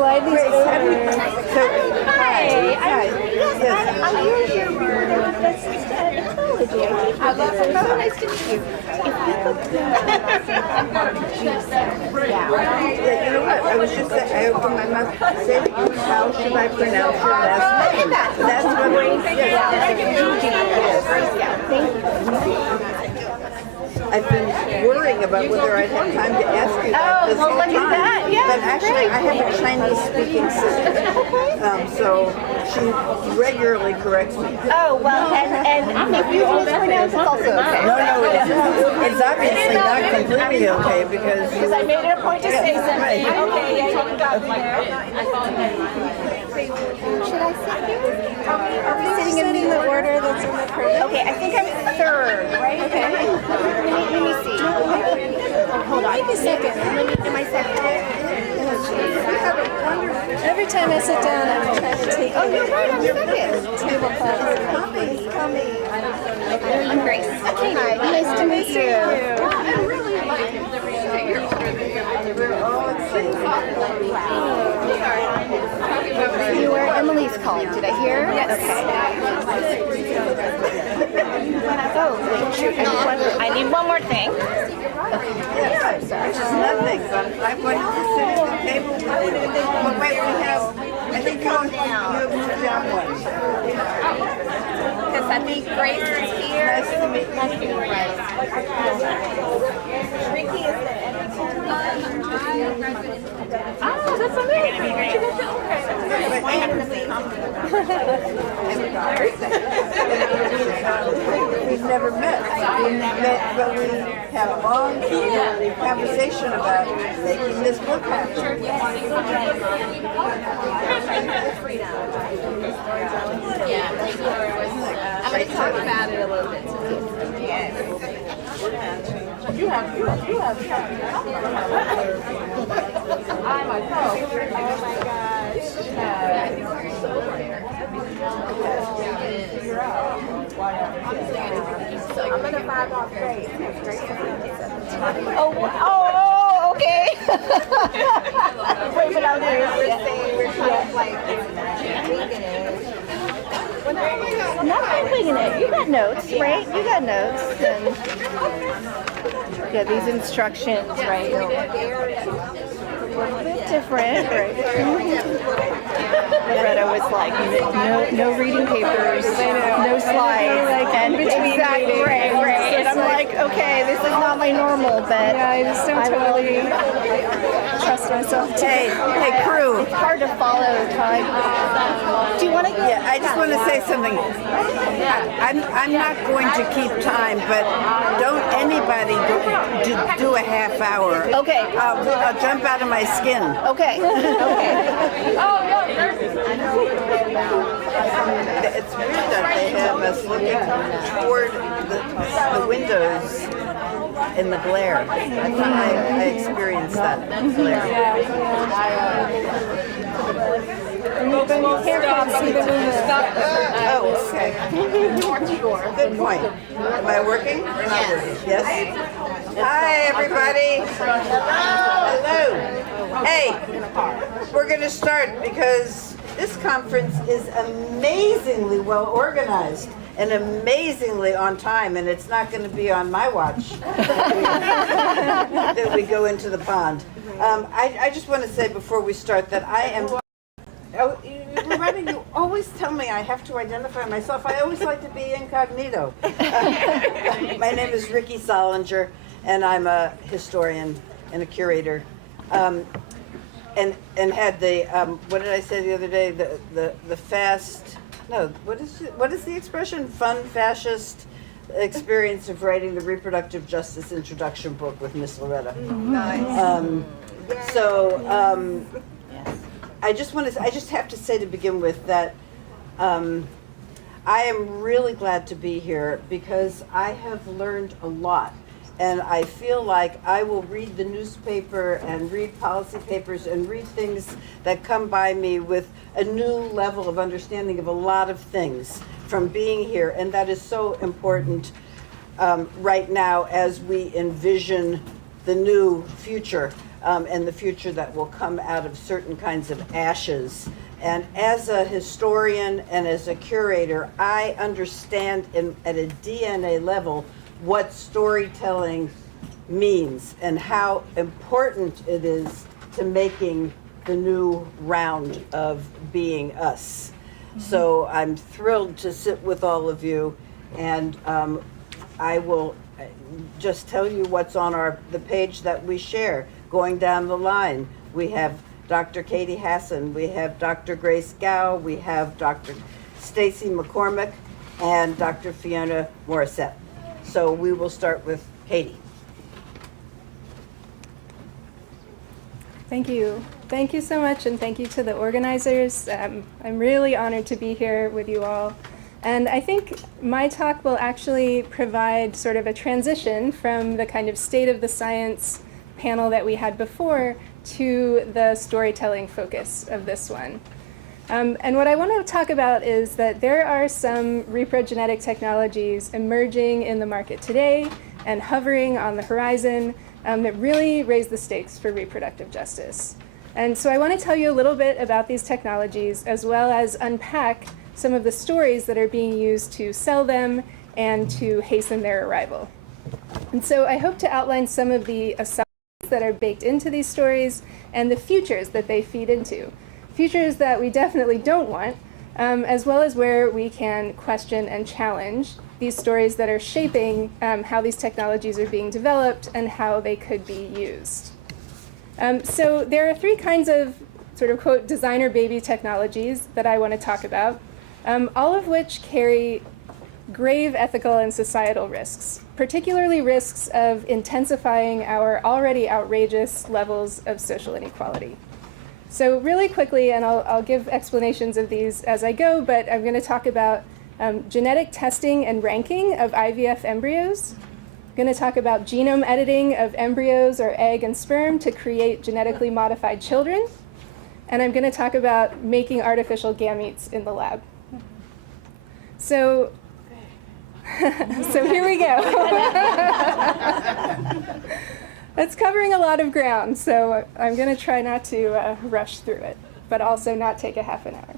slide these over. Hi. Yes. I'm here for that's ecology. I love it. So nice to meet you. If you could Yeah, you know what? I was just saying, I opened my mouth. Say to you, how should I pronounce your last name? That's what I've been worrying about whether I'd have time to ask you that this whole look at time. that. Yeah, but actually, I have a Chinese-speaking sister, so she regularly corrects me. Oh, well, and if you mispronounce, it's also okay. No, it's obviously not completely okay because Because I made it a point to say something. Okay, yeah, you got me there. Should I sit here? Are we sitting in the order that's in the curve? Okay, I think I'm third, right? Okay. Let me see. Oh, hold on. Maybe second. Am I second? Every time I sit down, I'm trying to take Oh, you're right. I'm second. tablecloth. I'm Grace. Okay, nice to meet you. You were Emily's calling. Did I hear? Yes. Okay. Oh, wait, shoot. I need one more thing. yes, which is nothing. But I'm going to sit at the table with you. But wait, we have. I think you have moved down one. Because I think Grace is here. Nice to meet you. Ricky is there. Oh, that's amazing. We've never met. But we had a long conversation about making this book happen. I'm going to talk about it a little bit today. Yes. You have. I myself. Oh my gosh. I'm going to find out Grace. Oh, okay. Wait, but I'll do it. We're kind of like tweaking it. Not tweaking it. You got notes, right? You got notes. And yeah, these instructions, right? A little bit different, right? Loretta was like, no reading papers, no slides, and exactly, right. And I'm like, okay, this is not my normal, but Yeah, I just don't totally trust myself. Hey, crew. it's hard to follow time. Do you want to go? Yeah, I just want to say something. I'm not going to keep time, but don't anybody do a half hour. Okay. I'll jump out of my skin. Okay. Okay. It's weird that they have us looking toward the windows in the glare. I experienced that glare. Oh, okay. Good point. Am I working? Yes. Hi, everybody. Hello. Hey, we're going to start because this conference is amazingly well organized and amazingly on time, and it's not going to be on my watch that we go into the pond. I just want to say before we start that I am. Oh, Loretta, you always tell me I have to identify myself. I always like to be incognito. My name is Ricky Solinger, and I'm a historian and a curator. And had the what did I say the other day? The fast. No, what is the expression? Fun fascist experience of writing the reproductive justice introduction book with Miss Loretta. Nice. I just have to say to begin with that I am really glad to be here because I have learned a lot. And I feel like I will read the newspaper and read policy papers and read things that come by me with a new level of understanding of a lot of things from being here. And that is so important right now as we envision the new future and the future that will come out of certain kinds of ashes. And as a historian and as a curator, I understand at a DNA level what storytelling means and how important it is to making the new round of being us. So I'm thrilled to sit with all of you, and I will just tell you what's on the page that we share. Going down the line, we have Dr. Katie Hassan, we have Dr. Grace Gow, we have Dr. Stacy McCormick, and Dr. Fiona Morissette. So we will start with Katie. Thank you. Thank you so much, and thank you to the organizers. I'm really honored to be here with you all. And I think my talk will actually provide sort of a transition from the kind of state of the science panel that we had before to the storytelling focus of this one. And what I want to talk about is that there are some reprogenetic technologies emerging in the market today and hovering on the horizon that really raise the stakes for reproductive justice. And so I want to tell you a little bit about these technologies, as well as unpack some of the stories that are being used to sell them and to hasten their arrival. And so I hope to outline some of the assumptions that are baked into these stories and the futures that they feed into. Futures that we definitely don't want, as well as where we can question and challenge these stories that are shaping how these technologies are being developed and how they could be used. So there are three kinds of sort of, quote, designer baby technologies that I want to talk about, all of which carry grave ethical and societal risks, particularly risks of intensifying our already outrageous levels of social inequality. So really quickly, and I'll give explanations of these as I go, but I'm going to talk about genetic testing and ranking of IVF embryos. I'm going to talk about genome editing of embryos or egg and sperm to create genetically modified children. And I'm going to talk about making artificial gametes in the lab. So, so here we go. It's covering a lot of ground, so I'm going to try not to rush through it, but also not take a half an hour.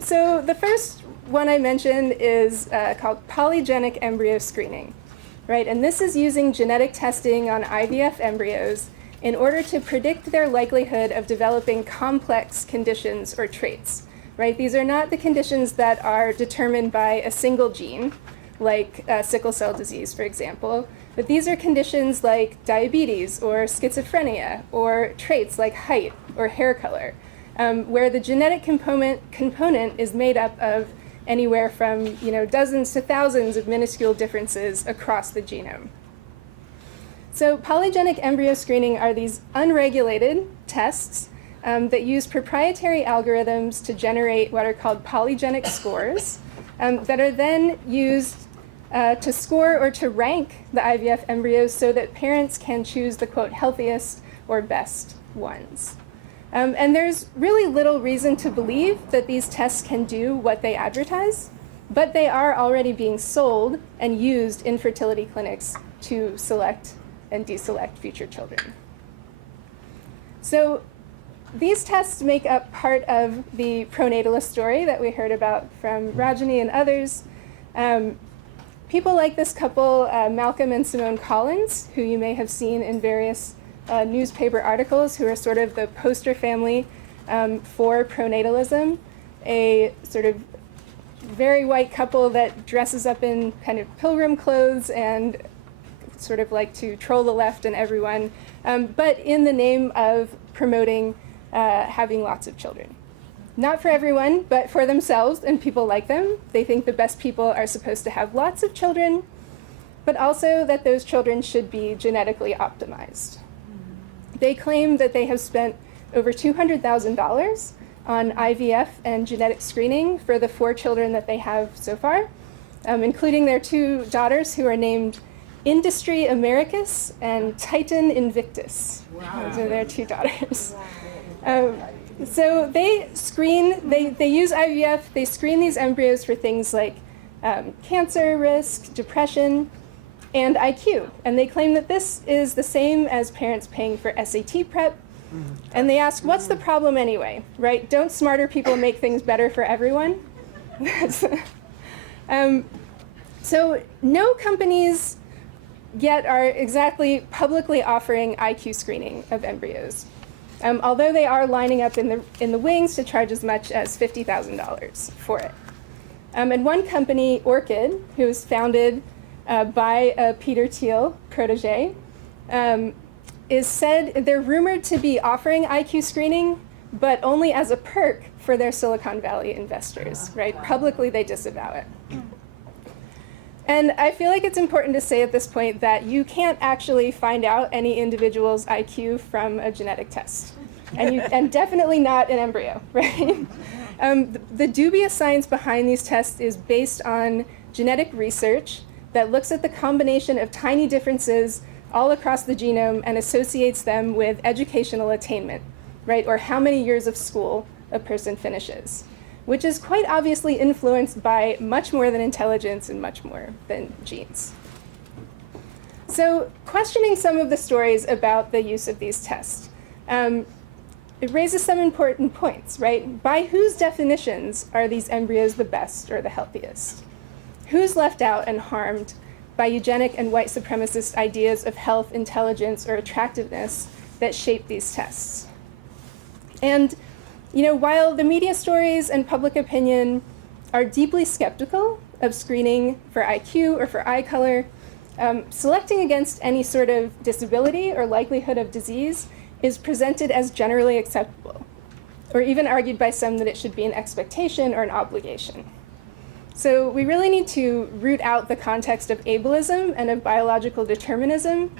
So the first one I mentioned is called polygenic embryo screening, right? And this is using genetic testing on IVF embryos in order to predict their likelihood of developing complex conditions or traits, right? These are not the conditions that are determined by a single gene, like sickle cell disease, for example, but these are conditions like diabetes or schizophrenia or traits like height or hair color, where the genetic component is made up of anywhere from dozens to thousands of minuscule differences across the genome. So polygenic embryo screening are these unregulated tests that use proprietary algorithms to generate what are called polygenic scores that are then used to score or to rank the IVF embryos so that parents can choose the, quote, healthiest or best ones. And there's really little reason to believe that these tests can do what they advertise, but they are already being sold and used in fertility clinics to select and deselect future children. So these tests make up part of the pronatalist story that we heard about from Rajani and others. People like this couple, Malcolm and Simone Collins, who you may have seen in various newspaper articles, who are sort of the poster family for pronatalism, a sort of very white couple that dresses up in kind of pilgrim clothes and sort of like to troll the left and everyone, but in the name of promoting having lots of children. Not for everyone, but for themselves and people like them. They think the best people are supposed to have lots of children, but also that those children should be genetically optimized. They claim that they have spent over $200,000 on IVF and genetic screening for the 4 children that they have so far, including their 2 daughters who are named Industry Americus and Titan Invictus. Wow. Those are their 2 daughters. Wow. So they screen, they use IVF, they screen these embryos for things like cancer risk, depression, and IQ. And they claim that this is the same as parents paying for SAT prep. And they ask, what's the problem anyway, right? Don't smarter people make things better for everyone? So no companies yet are exactly publicly offering IQ screening of embryos, although they are lining up in the wings to charge as much as $50,000 for it. And one company, Orchid, who was founded by Peter Thiel, protege, is said they're rumored to be offering IQ screening, but only as a perk for their Silicon Valley investors, right? Publicly, they disavow it. And I feel like it's important to say at this point that you can't actually find out any individual's IQ from a genetic test, and definitely not an embryo, right? The dubious science behind these tests is based on genetic research that looks at the combination of tiny differences all across the genome and associates them with educational attainment, right? Or how many years of school a person finishes, which is quite obviously influenced by much more than intelligence and much more than genes. So questioning some of the stories about the use of these tests, it raises some important points, right? By whose definitions are these embryos the best or the healthiest? Who's left out and harmed by eugenic and white supremacist ideas of health, intelligence, or attractiveness that shape these tests? And while the media stories and public opinion are deeply skeptical of screening for IQ or for eye color, selecting against any sort of disability or likelihood of disease is presented as generally acceptable, or even argued by some that it should be an expectation or an obligation. So we really need to root out the context of ableism and of biological determinism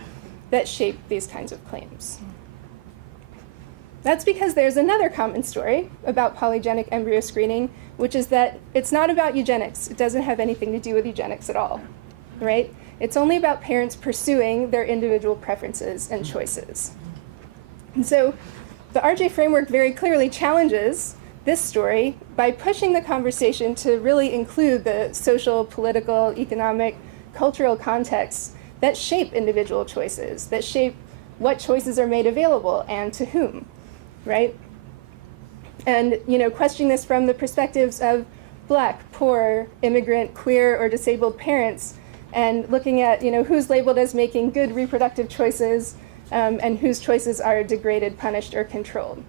that shape these kinds of claims. That's because there's another common story about polygenic embryo screening, which is that it's not about eugenics. It doesn't have anything to do with eugenics at all, right? It's only about parents pursuing their individual preferences and choices. And so the RJ framework very clearly challenges this story by pushing the conversation to really include the social, political, economic, cultural contexts that shape individual choices, that shape what choices are made available and to whom, right? And questioning this from the perspectives of Black, poor, immigrant, queer, or disabled parents, and looking at who's labeled as making good reproductive choices and whose choices are degraded, punished, or controlled,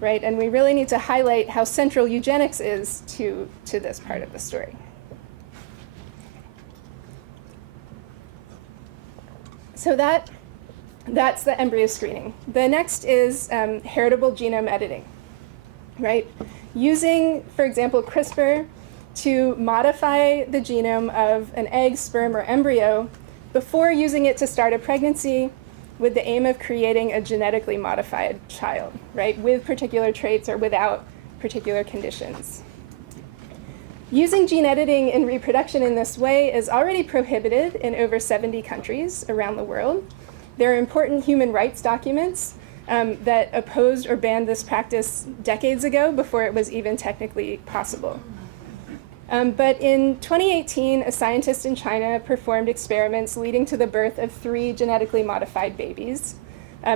right? And we really need to highlight how central eugenics is to this part of the story. So that's the embryo screening. The next is heritable genome editing, right? Using, for example, CRISPR to modify the genome of an egg, sperm, or embryo before using it to start a pregnancy with the aim of creating a genetically modified child, right, with particular traits or without particular conditions. Using gene editing in reproduction in this way is already prohibited in over 70 countries around the world. There are important human rights documents that opposed or banned this practice decades ago before it was even technically possible. But in 2018, a scientist in China performed experiments leading to the birth of 3 genetically modified babies.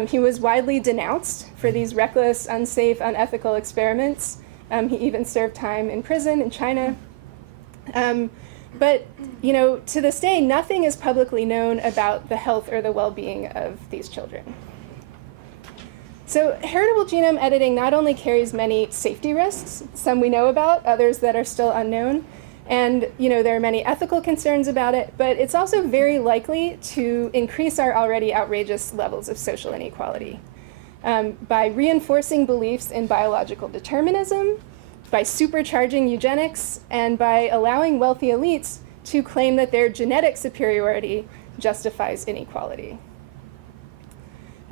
He was widely denounced for these reckless, unsafe, unethical experiments. He even served time in prison in China. But to this day, nothing is publicly known about the health or the well-being of these children. So heritable genome editing not only carries many safety risks, some we know about, others that are still unknown, and there are many ethical concerns about it, but it's also very likely to increase our already outrageous levels of social inequality by reinforcing beliefs in biological determinism, by supercharging eugenics, and by allowing wealthy elites to claim that their genetic superiority justifies inequality.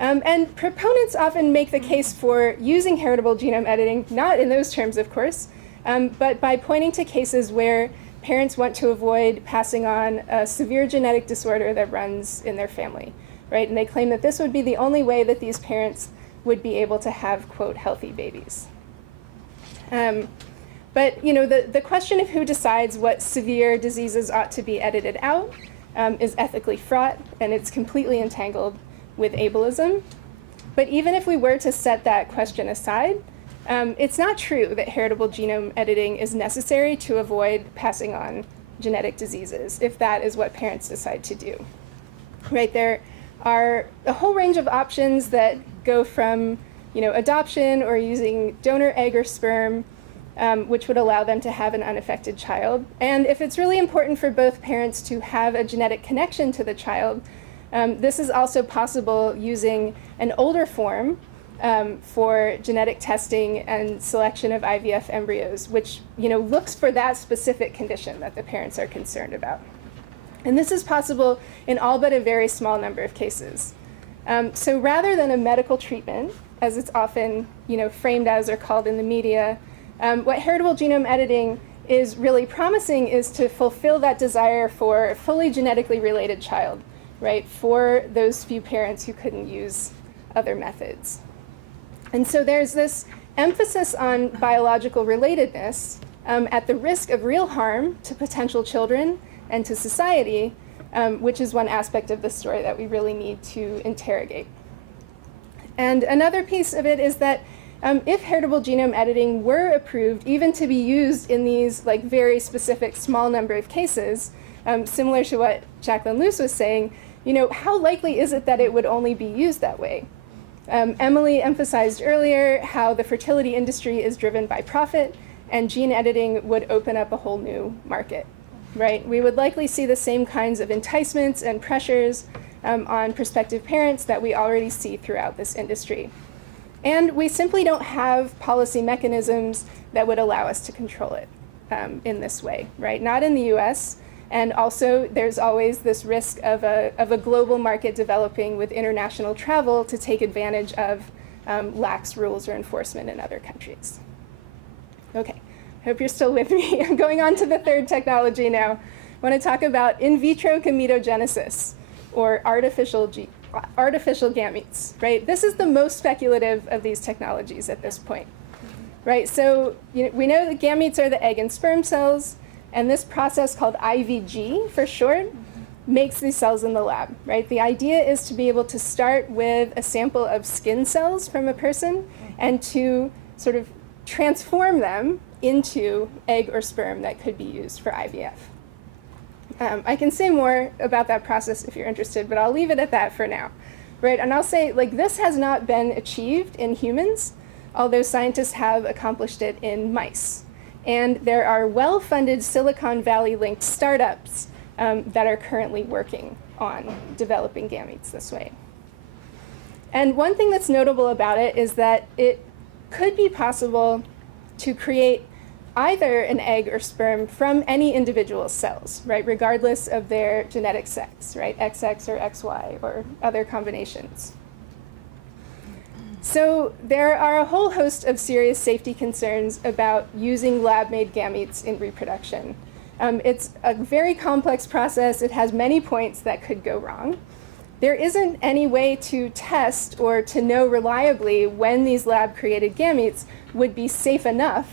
And proponents often make the case for using heritable genome editing, not in those terms, of course, but by pointing to cases where parents want to avoid passing on a severe genetic disorder that runs in their family, right? And they claim that this would be the only way that these parents would be able to have, quote, healthy babies. But the question of who decides what severe diseases ought to be edited out is ethically fraught, and it's completely entangled with ableism. But even if we were to set that question aside, it's not true that heritable genome editing is necessary to avoid passing on genetic diseases, if that is what parents decide to do. Right, there are a whole range of options that go from adoption or using donor egg or sperm, which would allow them to have an unaffected child. And if it's really important for both parents to have a genetic connection to the child, this is also possible using an older form for genetic testing and selection of IVF embryos, which looks for that specific condition that the parents are concerned about. And this is possible in all but a very small number of cases. So rather than a medical treatment, as it's often framed as or called in the media, what heritable genome editing is really promising is to fulfill that desire for a fully genetically related child, right, for those few parents who couldn't use other methods. And so there's this emphasis on biological relatedness at the risk of real harm to potential children and to society, which is one aspect of the story that we really need to interrogate. And another piece of it is that if heritable genome editing were approved, even to be used in these very specific small number of cases, similar to what Jacqueline Luce was saying, how likely is it that it would only be used that way? Emily emphasized earlier how the fertility industry is driven by profit, and gene editing would open up a whole new market, right? We would likely see the same kinds of enticements and pressures on prospective parents that we already see throughout this industry. And we simply don't have policy mechanisms that would allow us to control it in this way, right? Not in the US. And also, there's always this risk of a global market developing with international travel to take advantage of lax rules or enforcement in other countries. Okay, hope you're still with me. I'm going on to the third technology now. I want to talk about in vitro gametogenesis, or artificial gametes, right? This is the most speculative of these technologies at this point, right? So we know that gametes are the egg and sperm cells, and this process called IVG for short makes these cells in the lab, right? The idea is to be able to start with a sample of skin cells from a person and to sort of transform them into egg or sperm that could be used for IVF. I can say more about that process if you're interested, but I'll leave it at that for now, right? And I'll say, this has not been achieved in humans, although scientists have accomplished it in mice. And there are well-funded Silicon Valley-linked startups that are currently working on developing gametes this way. And one thing that's notable about it is that it could be possible to create either an egg or sperm from any individual's cells, right, regardless of their genetic sex, right, XX or XY or other combinations. So there are a whole host of serious safety concerns about using lab-made gametes in reproduction. It's a very complex process. It has many points that could go wrong. There isn't any way to test or to know reliably when these lab-created gametes would be safe enough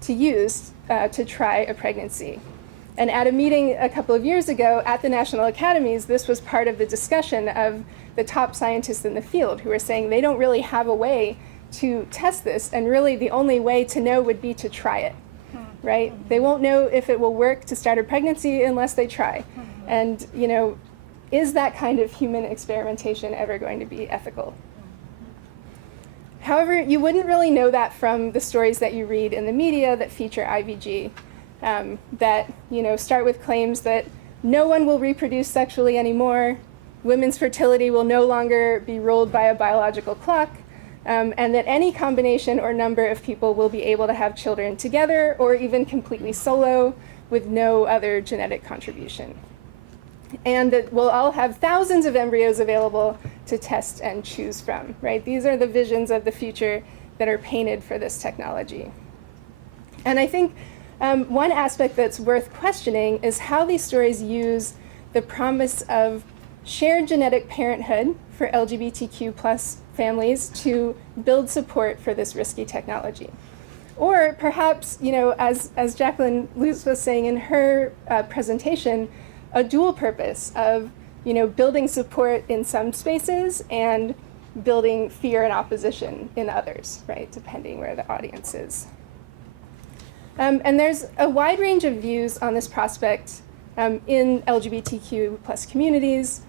to use to try a pregnancy. And at a meeting a couple of years ago at the National Academies, this was part of the discussion of the top scientists in the field who were saying they don't really have a way to test this, and really the only way to know would be to try it, right? They won't know if it will work to start a pregnancy unless they try. And, is that kind of human experimentation ever going to be ethical? However, you wouldn't really know that from the stories that you read in the media that feature IVG, that start with claims that no one will reproduce sexually anymore, women's fertility will no longer be ruled by a biological clock, and that any combination or number of people will be able to have children together or even completely solo with no other genetic contribution. And that we'll all have thousands of embryos available to test and choose from, right? These are the visions of the future that are painted for this technology. And I think one aspect that's worth questioning is how these stories use the promise of shared genetic parenthood for LGBTQ+ families to build support for this risky technology. Or perhaps, as Jacqueline Luce was saying in her presentation, a dual purpose of, building support in some spaces and building fear and opposition in others, right, depending where the audience is. And there's a wide range of views on this prospect in LGBTQ plus communities.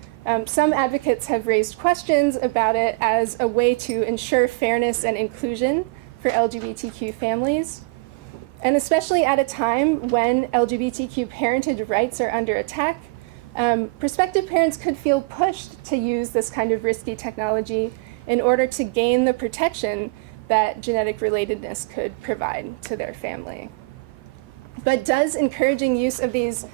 Some advocates have raised questions about it as a way to ensure fairness and inclusion for LGBTQ families. And especially at a time when LGBTQ parentage rights are under attack, prospective parents could feel pushed to use this kind of risky technology in order to gain the protection that genetic relatedness could provide to their family. But does encouraging use of these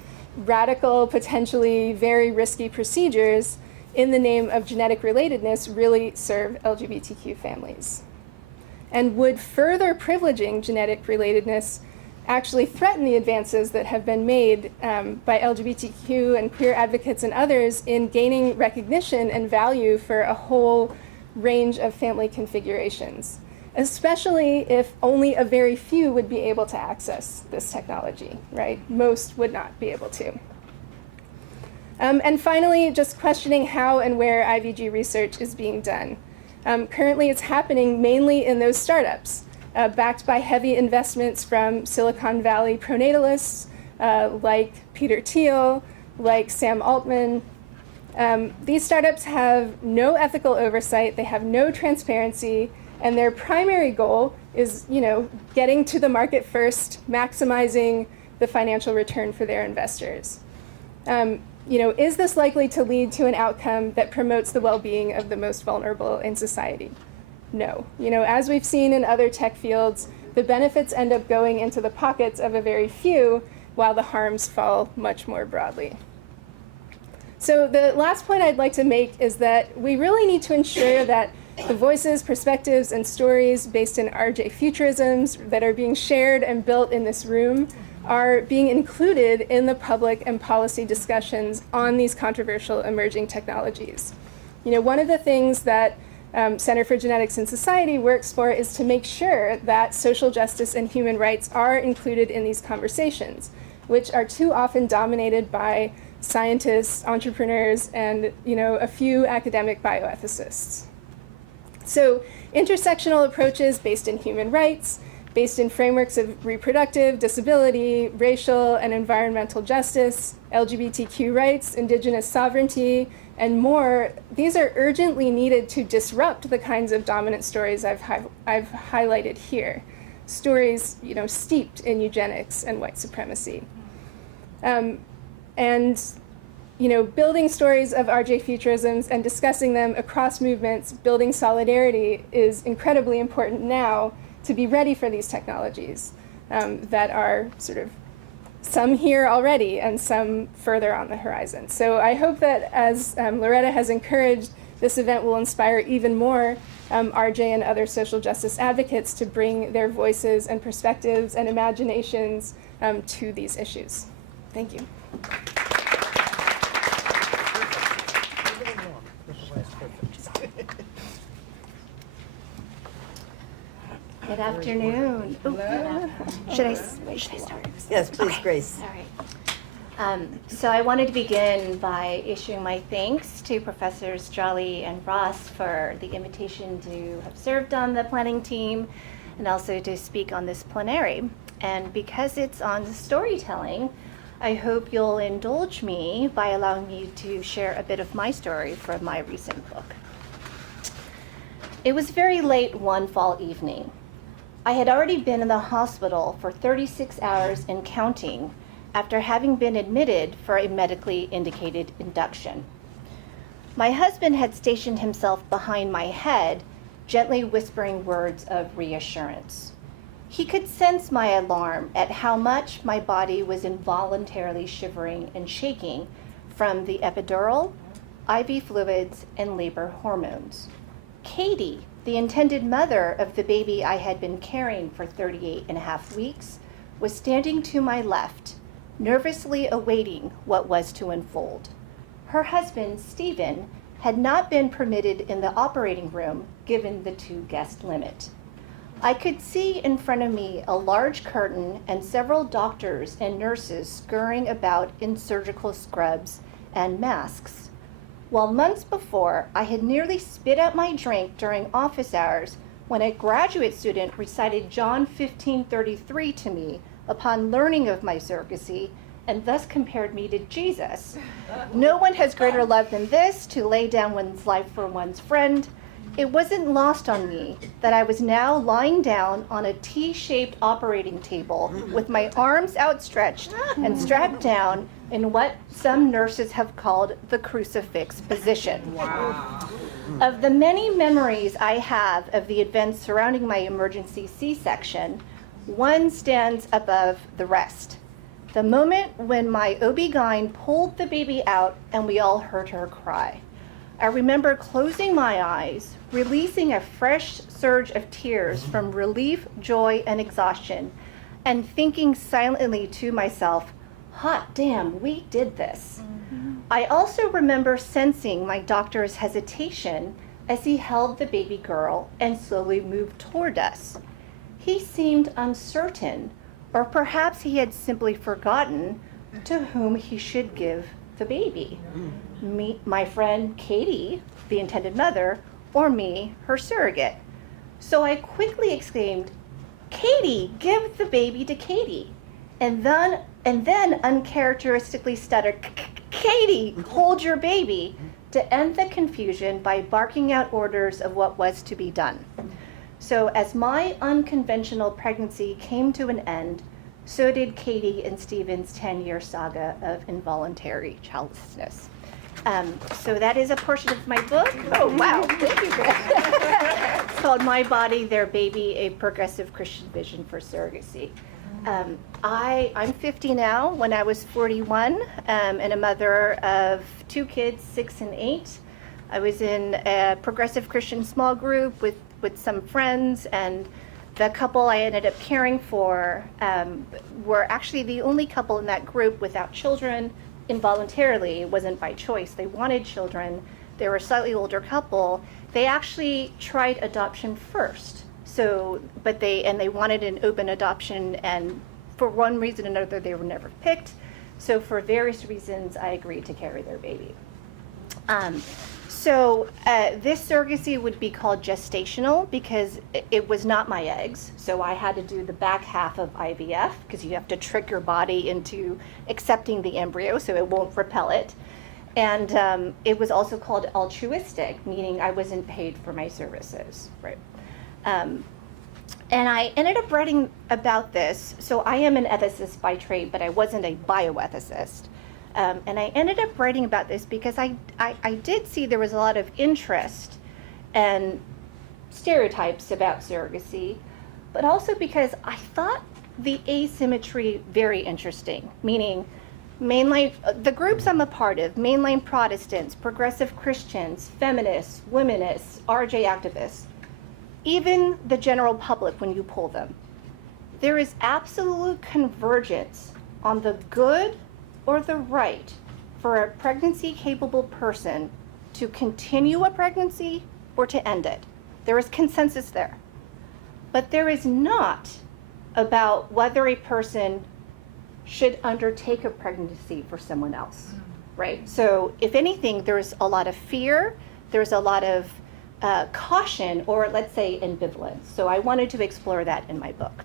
radical, potentially very risky procedures in the name of genetic relatedness really serve LGBTQ families? And would further privileging genetic relatedness actually threaten the advances that have been made by LGBTQ and queer advocates and others in gaining recognition and value for a whole range of family configurations, especially if only a very few would be able to access this technology, right? Most would not be able to. And finally, just questioning how and where IVG research is being done. Currently, it's happening mainly in those startups, backed by heavy investments from Silicon Valley pronatalists like Peter Thiel, like Sam Altman. These startups have no ethical oversight, they have no transparency, and their primary goal is, getting to the market first, maximizing the financial return for their investors. Is this likely to lead to an outcome that promotes the well-being of the most vulnerable in society? No. As we've seen in other tech fields, the benefits end up going into the pockets of a very few, while the harms fall much more broadly. So the last point I'd like to make is that we really need to ensure that the voices, perspectives, and stories based in RJ futurisms that are being shared and built in this room are being included in the public and policy discussions on these controversial emerging technologies. One of the things that Center for Genetics and Society works for is to make sure that social justice and human rights are included in these conversations, which are too often dominated by scientists, entrepreneurs, and a few academic bioethicists. So intersectional approaches based in human rights, based in frameworks of reproductive, disability, racial and environmental justice, LGBTQ rights, indigenous sovereignty, and more, these are urgently needed to disrupt the kinds of dominant stories I've highlighted here. Stories, steeped in eugenics and white supremacy. Building stories of RJ futurisms and discussing them across movements, building solidarity is incredibly important now to be ready for these technologies that are sort of some here already and some further on the horizon. So I hope that as Loretta has encouraged, this event will inspire even more RJ and other social justice advocates to bring their voices and perspectives and imaginations to these issues. Thank you. Good afternoon. Ooh. Should I start? Yes, please, Grace. All right. So I wanted to begin by issuing my thanks to Professors Jolly and Ross for the invitation to have served on the planning team and also to speak on this plenary. And because it's on storytelling, I hope you'll indulge me by allowing me to share a bit of my story from my recent book. It was very late one fall evening. I had already been in the hospital for 36 hours and counting after having been admitted for a medically indicated induction. My husband had stationed himself behind my head, gently whispering words of reassurance. He could sense my alarm at how much my body was involuntarily shivering and shaking from the epidural, IV fluids, and labor hormones. Katie, the intended mother of the baby I had been carrying for 38.5 weeks, was standing to my left, nervously awaiting what was to unfold. Her husband, Stephen, had not been permitted in the operating room given the 2-guest limit. I could see in front of me a large curtain and several doctors and nurses scurrying about in surgical scrubs and masks. While months before, I had nearly spit out my drink during office hours when a graduate student recited John 15:33 to me upon learning of my surrogacy, and thus compared me to Jesus. No one has greater love than this, to lay down one's life for one's friend. It wasn't lost on me that I was now lying down on a T-shaped operating table with my arms outstretched and strapped down in what some nurses have called the crucifix position. Wow. Of the many memories I have of the events surrounding my emergency C-section, one stands above the rest. The moment when my OB-GYN pulled the baby out and we all heard her cry. I remember closing my eyes, releasing a fresh surge of tears from relief, joy, and exhaustion, and thinking silently to myself, hot damn, we did this. I also remember sensing my doctor's hesitation as he held the baby girl and slowly moved toward us. He seemed uncertain, or perhaps he had simply forgotten to whom he should give the baby. Me, my friend Katie, the intended mother, or me, her surrogate. So I quickly exclaimed, Katie, give the baby to Katie. And then uncharacteristically stuttered, Katie, hold your baby, to end the confusion by barking out orders of what was to be done. So as my unconventional pregnancy came to an end, so did Katie and Stephen's 10-year saga of involuntary childlessness. So that is a portion of my book. Oh, wow, thank you. It's called My Body, Their Baby, A Progressive Christian Vision for Surrogacy. I'm 50 now. When I was 41, and a mother of 2 kids, 6 and 8. I was in a progressive Christian small group with some friends, and the couple I ended up caring for were actually the only couple in that group without children involuntarily. It wasn't by choice. They wanted children. They were a slightly older couple. They actually tried adoption first. But they wanted an open adoption, and for one reason or another, they were never picked. So for various reasons, I agreed to carry their baby. This surrogacy would be called gestational because it was not my eggs. So I had to do the back half of IVF because you have to trick your body into accepting the embryo so it won't repel it. And it was also called altruistic, meaning I wasn't paid for my services, right? And I ended up writing about this. So I am an ethicist by trade, but I wasn't a bioethicist. And I ended up writing about this because I did see there was a lot of interest and stereotypes about surrogacy, but also because I thought the asymmetry very interesting, meaning the groups I'm a part of, mainline Protestants, progressive Christians, feminists, womenists, RJ activists, even the general public when you pull them, there is absolute convergence on the good or the right for a pregnancy-capable person to continue a pregnancy or to end it. There is consensus there. But there is not about whether a person should undertake a pregnancy for someone else, right? So if anything, there's a lot of fear, there's a lot of caution, or let's say ambivalence. So I wanted to explore that in my book.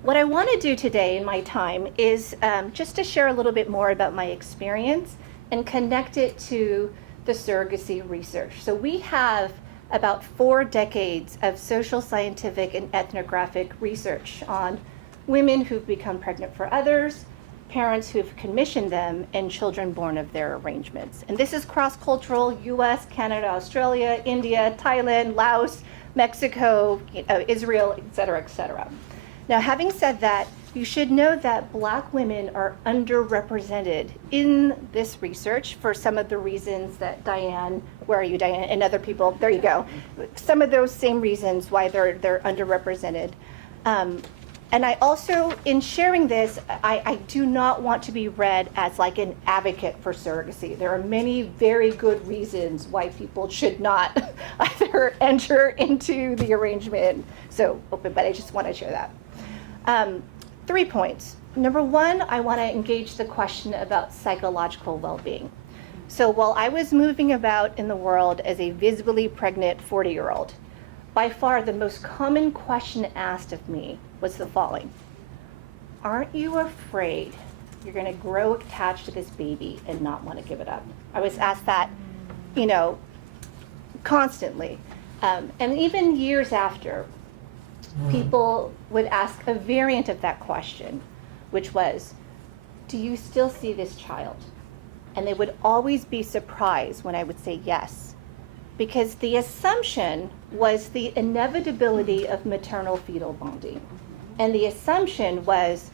What I want to do today in my time is just to share a little bit more about my experience and connect it to the surrogacy research. So we have about 4 decades of social, scientific, and ethnographic research on women who've become pregnant for others, parents who've commissioned them, and children born of their arrangements. And this is cross-cultural: US, Canada, Australia, India, Thailand, Laos, Mexico, Israel, et cetera, et cetera. Now, having said that, you should know that Black women are underrepresented in this research for some of the reasons that Diane, where are you, Diane, and other people, there you go, some of those same reasons why they're underrepresented. And I also, in sharing this, I do not want to be read as like an advocate for surrogacy. There are many very good reasons why people should not either enter into the arrangement. So, but I just want to share that. 3 points. Number one, I want to engage the question about psychological well-being. So while I was moving about in the world as a visibly pregnant 40-year-old, by far the most common question asked of me was the following: aren't you afraid you're going to grow attached to this baby and not want to give it up? I was asked that, constantly. And even years after, people would ask a variant of that question, which was, do you still see this child? And they would always be surprised when I would say yes, because the assumption was the inevitability of maternal fetal bonding. And the assumption was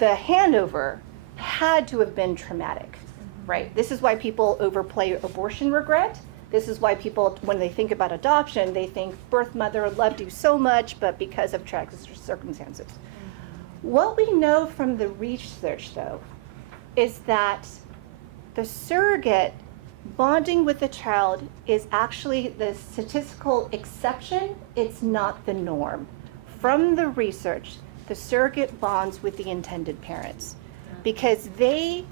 the handover had to have been traumatic, right? This is why people overplay abortion regret. This is why people, when they think about adoption, they think birth mother loved you so much, but because of tragic circumstances. What we know from the research, though, is that the surrogate bonding with the child is actually the statistical exception. It's not the norm. From the research, the surrogate bonds with the intended parents because they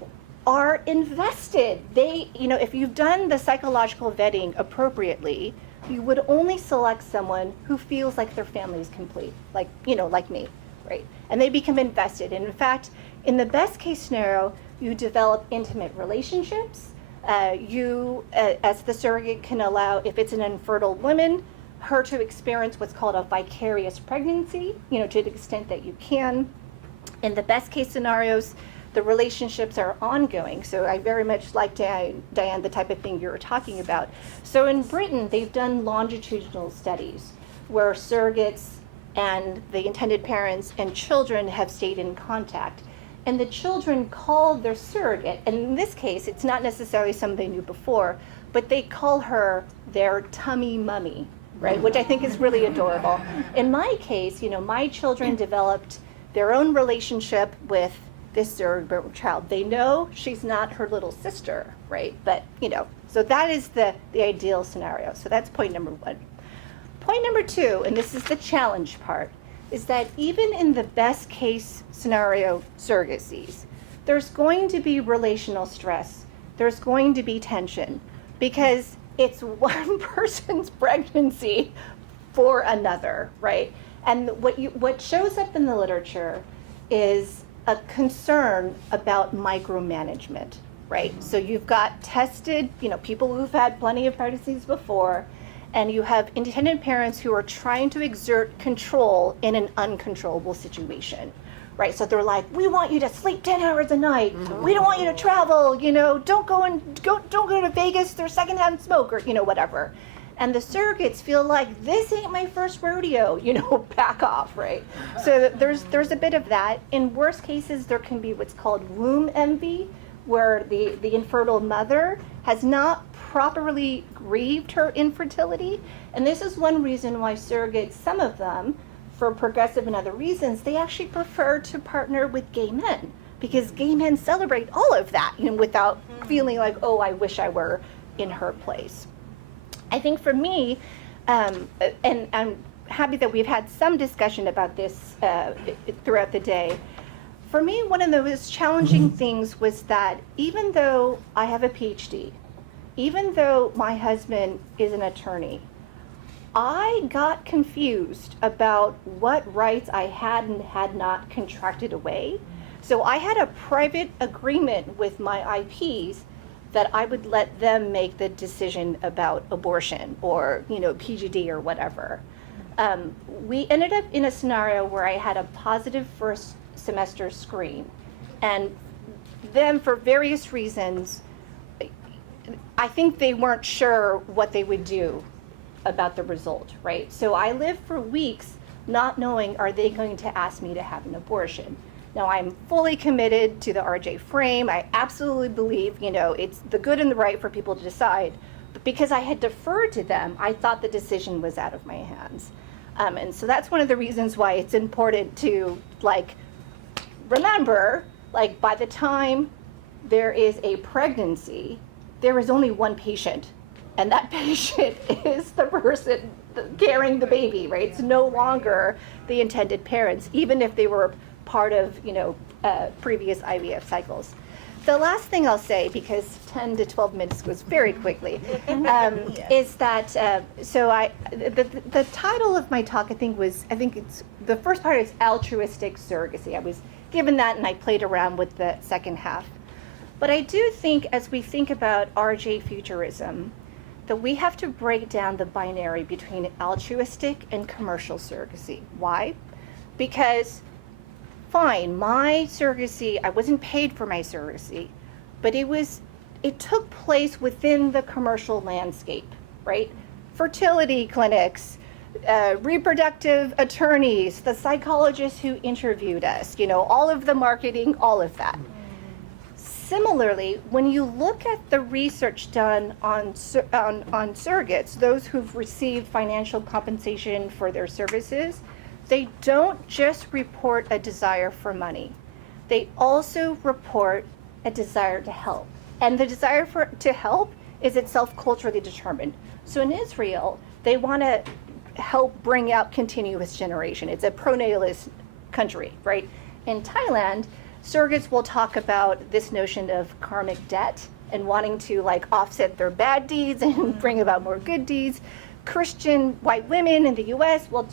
are invested. If you've done the psychological vetting appropriately, you would only select someone who feels like their family is complete, like me, right? And they become invested. And in fact, in the best case scenario, you develop intimate relationships. You, as the surrogate, can allow, if it's an infertile woman, her to experience what's called a vicarious pregnancy, to the extent that you can. In the best case scenarios, the relationships are ongoing. So I very much like, Diane, the type of thing you're talking about. So in Britain, they've done longitudinal studies where surrogates and the intended parents and children have stayed in contact. And the children call their surrogate, and in this case, it's not necessarily someone they knew before, but they call her their tummy mummy, right? Which I think is really adorable. In my case, my children developed their own relationship with this surrogate child. They know she's not her little sister, right? But, so that is the ideal scenario. So that's point number one. Point number two, and this is the challenge part, is that even in the best case scenario surrogacies, there's going to be relational stress. There's going to be tension because it's one person's pregnancy for another, right? And what shows up in the literature is a concern about micromanagement, right? So you've got tested, people who've had plenty of pregnancies before, and you have intended parents who are trying to exert control in an uncontrollable situation, right? So they're like, we want you to sleep 10 hours a night. We don't want you to travel, don't go to Vegas, there's secondhand smoke, or, whatever. And the surrogates feel like, this ain't my first rodeo, back off, right? So there's a bit of that. In worst cases, there can be what's called womb envy, where the infertile mother has not properly grieved her infertility. And this is one reason why surrogates, some of them, for progressive and other reasons, they actually prefer to partner with gay men, because gay men celebrate all of that, without feeling like, oh, I wish I were in her place. I think for me, and I'm happy that we've had some discussion about this throughout the day. For me, one of the most challenging things was that even though I have a PhD, even though my husband is an attorney, I got confused about what rights I had and had not contracted away. So I had a private agreement with my IPs that I would let them make the decision about abortion or, PGD or whatever. We ended up in a scenario where I had a positive first semester screen, and then for various reasons, I think they weren't sure what they would do about the result, right? So I lived for weeks not knowing, are they going to ask me to have an abortion? Now, I'm fully committed to the RJ frame. I absolutely believe, it's the good and the right for people to decide. But because I had deferred to them, I thought the decision was out of my hands. And so that's one of the reasons why it's important to like remember, like by the time there is a pregnancy, there is only one patient, and that patient is the person carrying the baby, right? It's no longer the intended parents, even if they were part of, previous IVF cycles. The last thing I'll say, because 10 to 12 minutes goes very quickly, is that, the title of my talk, I think it's, the first part is altruistic surrogacy. I was given that and I played around with the second half. But I do think, as we think about RJ futurism, that we have to break down the binary between altruistic and commercial surrogacy. Why? Because, fine, my surrogacy, I wasn't paid for my surrogacy, but it took place within the commercial landscape, right? Fertility clinics, reproductive attorneys, the psychologists who interviewed us, all of the marketing, all of that. Similarly, when you look at the research done on surrogates, those who've received financial compensation for their services, they don't just report a desire for money. They also report a desire to help. And the desire to help is itself culturally determined. So in Israel, they want to help bring out continuous generation. It's a pronatalist country, right? In Thailand, surrogates will talk about this notion of karmic debt and wanting to like offset their bad deeds and bring about more good deeds. Christian white women in the US will,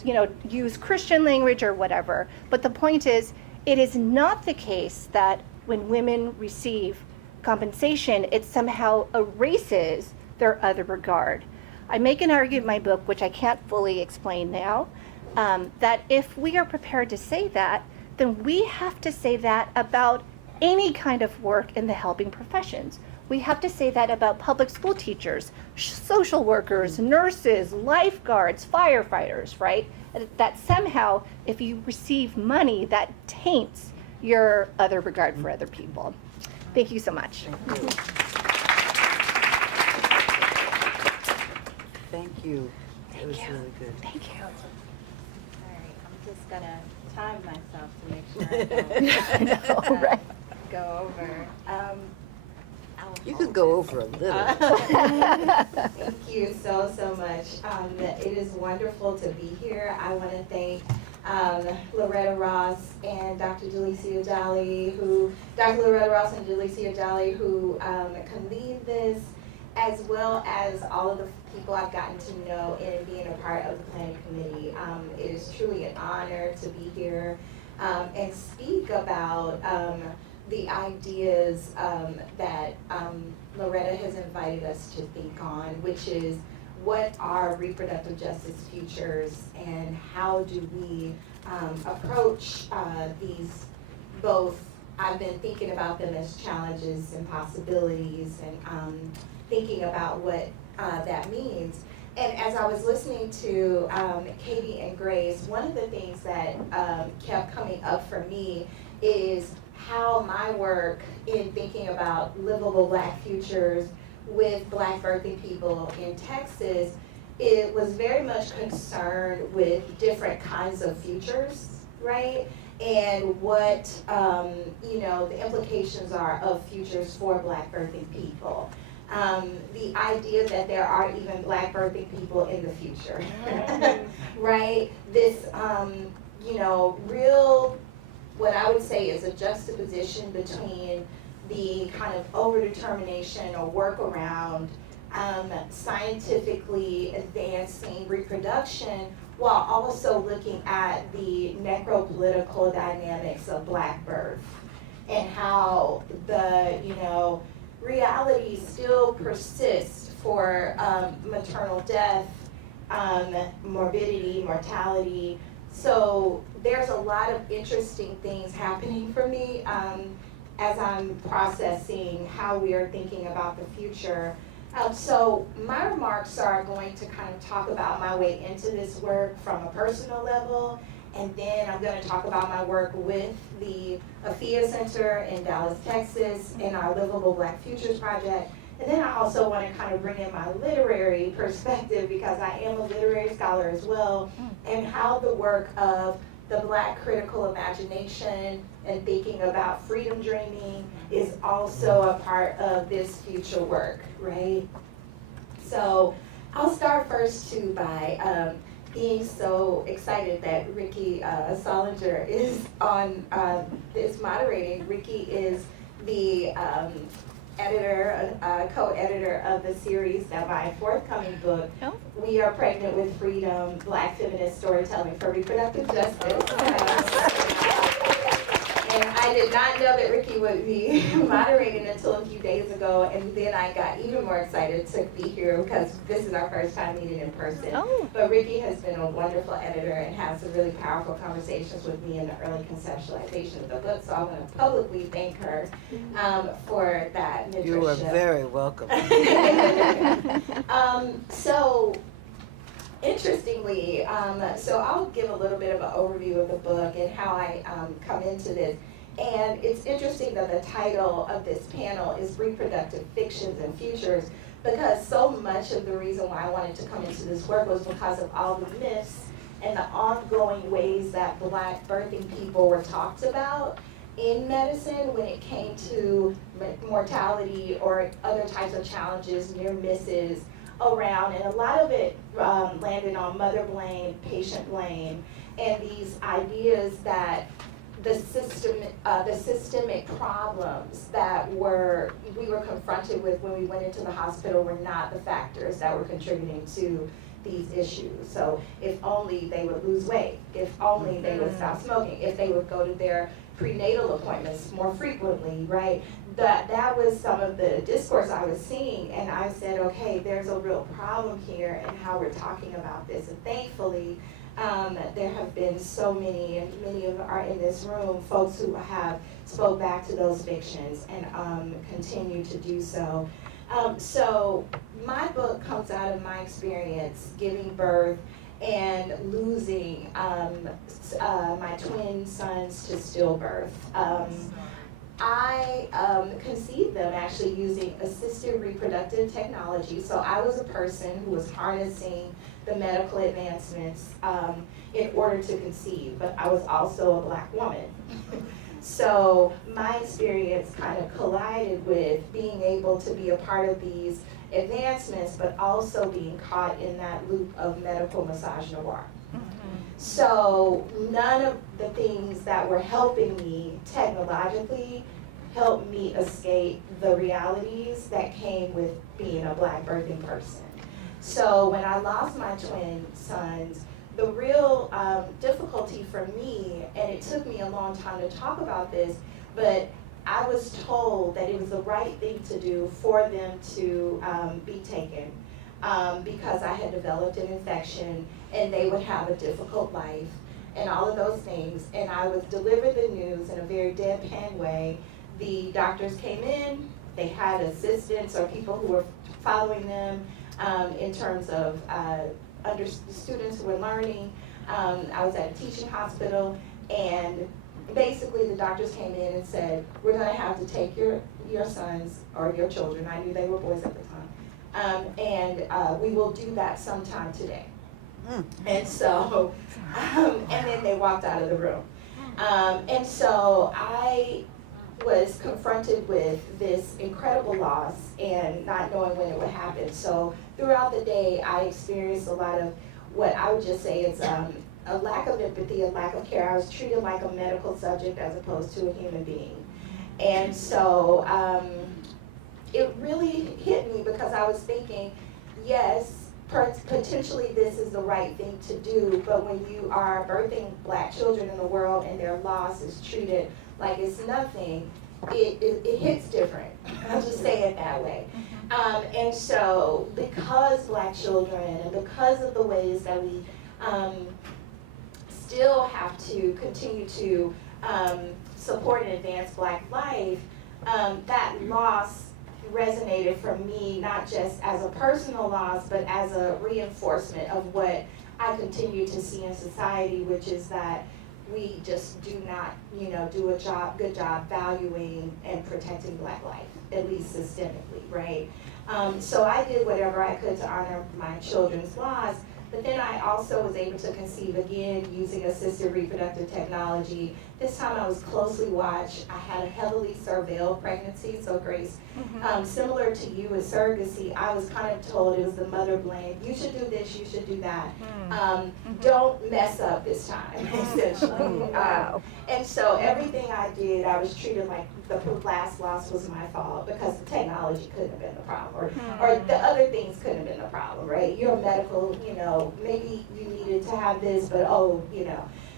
use Christian language or whatever. But the point is, it is not the case that when women receive compensation, it somehow erases their other regard. I make an argument in my book, which I can't fully explain now, that if we are prepared to say that, then we have to say that about any kind of work in the helping professions. We have to say that about public school teachers, social workers, nurses, lifeguards, firefighters, right? That somehow, if you receive money, that taints your other regard for other people. Thank you so much. Thank you. It was really good. Thank you. All right, I'm just gonna time myself to make sure I don't Right. go over. You could go over a little. Thank you so much. It is wonderful to be here. I want to thank Loretta Ross and Dr. Loretta Ross and Delicia Jolly, who can lead this, as well as all of the people I've gotten to know in being a part of the planning committee. It is truly an honor to be here and speak about the ideas that Loretta has invited us to think on, which is what are reproductive justice futures and how do we approach these both. I've been thinking about them as challenges and possibilities and thinking about what that means. And as I was listening to Katie and Grace, one of the things that kept coming up for me is how my work in thinking about livable Black futures with Black birthing people in Texas, it was very much concerned with different kinds of futures, right? And what, the implications are of futures for Black birthing people. The idea that there are even Black birthing people in the future, right? This, real, what I would say is a juxtaposition between the kind of overdetermination or workaround scientifically advancing reproduction while also looking at the necropolitical dynamics of Black birth and how the, reality still persists for maternal death, morbidity, mortality. So there's a lot of interesting things happening for me as I'm processing how we are thinking about the future. So my remarks are going to kind of talk about my way into this work from a personal level, and then I'm going to talk about my work with the AFIA Center in Dallas, Texas, in our Livable Black Futures Project, And then I also want to kind of bring in my literary perspective, because I am a literary scholar as well, and how the work of the Black critical imagination and thinking about freedom dreaming is also a part of this future work, right? So I'll start first too by being so excited that Ricky Solinger is on is moderating. Ricky is the editor, co-editor of the series that my forthcoming book, We Are Pregnant with Freedom, Black Feminist Storytelling for Reproductive Justice. And I did not know that Ricky would be moderating until a few days ago, and then I got even more excited to be here because this is our first time meeting in person. But Ricky has been a wonderful editor and has some really powerful conversations with me in the early conceptualization of the book, so I want to publicly thank her for that mentorship. You are very welcome. So, interestingly, so I'll give a little bit of an overview of the book and how I come into this. And it's interesting that the title of this panel is Reproductive Fictions and Futures, because so much of the reason why I wanted to come into this work was because of all the myths and the ongoing ways that Black birthing people were talked about in medicine when it came to mortality or other types of challenges, near misses around, and a lot of it landed on mother blame, patient blame, and these ideas that the systemic problems that we were confronted with when we went into the hospital were not the factors that were contributing to these issues. So if only they would lose weight, if only they would stop smoking, if they would go to their prenatal appointments more frequently, right? That was some of the discourse I was seeing, and I said, okay, there's a real problem here in how we're talking about this. And thankfully, there have been so many, and many of are in this room, folks who have spoke back to those fictions and continue to do so. So my book comes out of my experience giving birth and losing my twin sons to stillbirth. I conceived them actually using assisted reproductive technology. So I was a person who was harnessing the medical advancements in order to conceive, but I was also a Black woman. So my experience kind of collided with being able to be a part of these advancements, but also being caught in that loop of medical misogynoir. So none of the things that were helping me technologically helped me escape the realities that came with being a Black birthing person. So when I lost my twin sons, the real difficulty for me, and it took me a long time to talk about this, but I was told that it was the right thing to do for them to be taken because I had developed an infection and they would have a difficult life and all of those things. And I was delivered the news in a very deadpan way. The doctors came in, they had assistants or people who were following them in terms of students who were learning. I was at a teaching hospital, and basically the doctors came in and said, we're gonna have to take your sons or your children, I knew they were boys at the time, and we will do that sometime today. And so, and then they walked out of the room. And so I was confronted with this incredible loss and not knowing when it would happen. So throughout the day, I experienced a lot of what I would just say is a lack of empathy, a lack of care. I was treated like a medical subject as opposed to a human being. And so it really hit me because I was thinking, yes, potentially this is the right thing to do, but when you are birthing Black children in the world and their loss is treated like it's nothing, it hits different. I'll just say it that way. And so because Black children and because of the ways that we still have to continue to support and advance Black life, that loss resonated for me, not just as a personal loss, but as a reinforcement of what I continue to see in society, which is that we just do not, do a good job valuing and protecting Black life, at least systemically, right? So I did whatever I could to honor my children's lives, but then I also was able to conceive again using assisted reproductive technology. This time I was closely watched. I had a heavily surveilled pregnancy, so Grace, similar to you with surrogacy, I was kind of told, it was the mother blame, you should do this, you should do that. Don't mess up this time, essentially. Wow. And so everything I did, I was treated like the last loss was my fault because the technology couldn't have been the problem, or the other things couldn't have been the problem, right? You're medical, maybe you needed to have this, but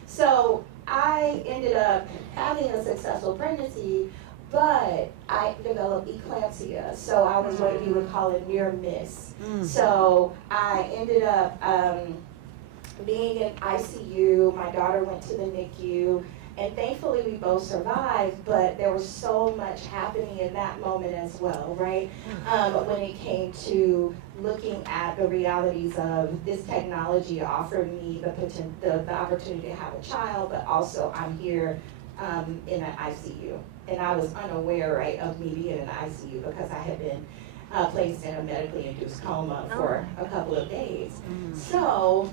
So I ended up having a successful pregnancy, but I developed eclampsia. So I was what you would call a near miss. So I ended up being in ICU. My daughter went to the NICU. And thankfully we both survived, but there was so much happening in that moment as well, right? When it came to looking at the realities of this technology offered me the opportunity to have a child, but also I'm here in an ICU. And I was unaware, right, of me being in the ICU because I had been placed in a medically induced coma for a couple of days. So,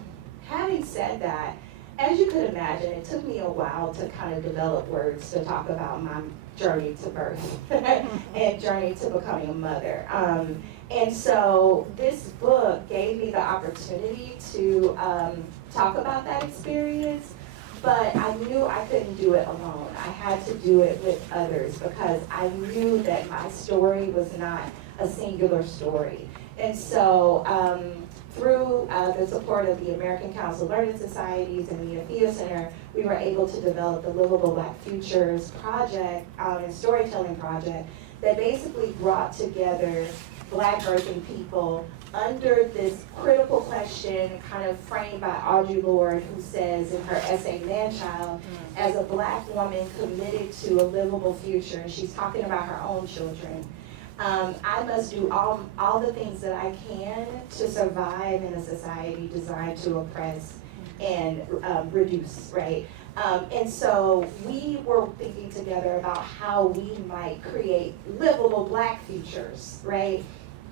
having said that, as you could imagine, it took me a while to kind of develop words to talk about my journey to birth and journey to becoming a mother. And so this book gave me the opportunity to talk about that experience, but I knew I couldn't do it alone. I had to do it with others because I knew that my story was not a singular story. And so, through the support of the American Council of Learning Societies and the Athea Center, we were able to develop the Livable Black Futures project and storytelling project that basically brought together Black birthing people under this critical question kind of framed by Audre Lorde, who says in her essay, Man-Child, as a Black woman committed to a livable future, and she's talking about her own children. I must do all the things that I can to survive in a society designed to oppress and reduce, right? And so we were thinking together about how we might create livable Black futures, right?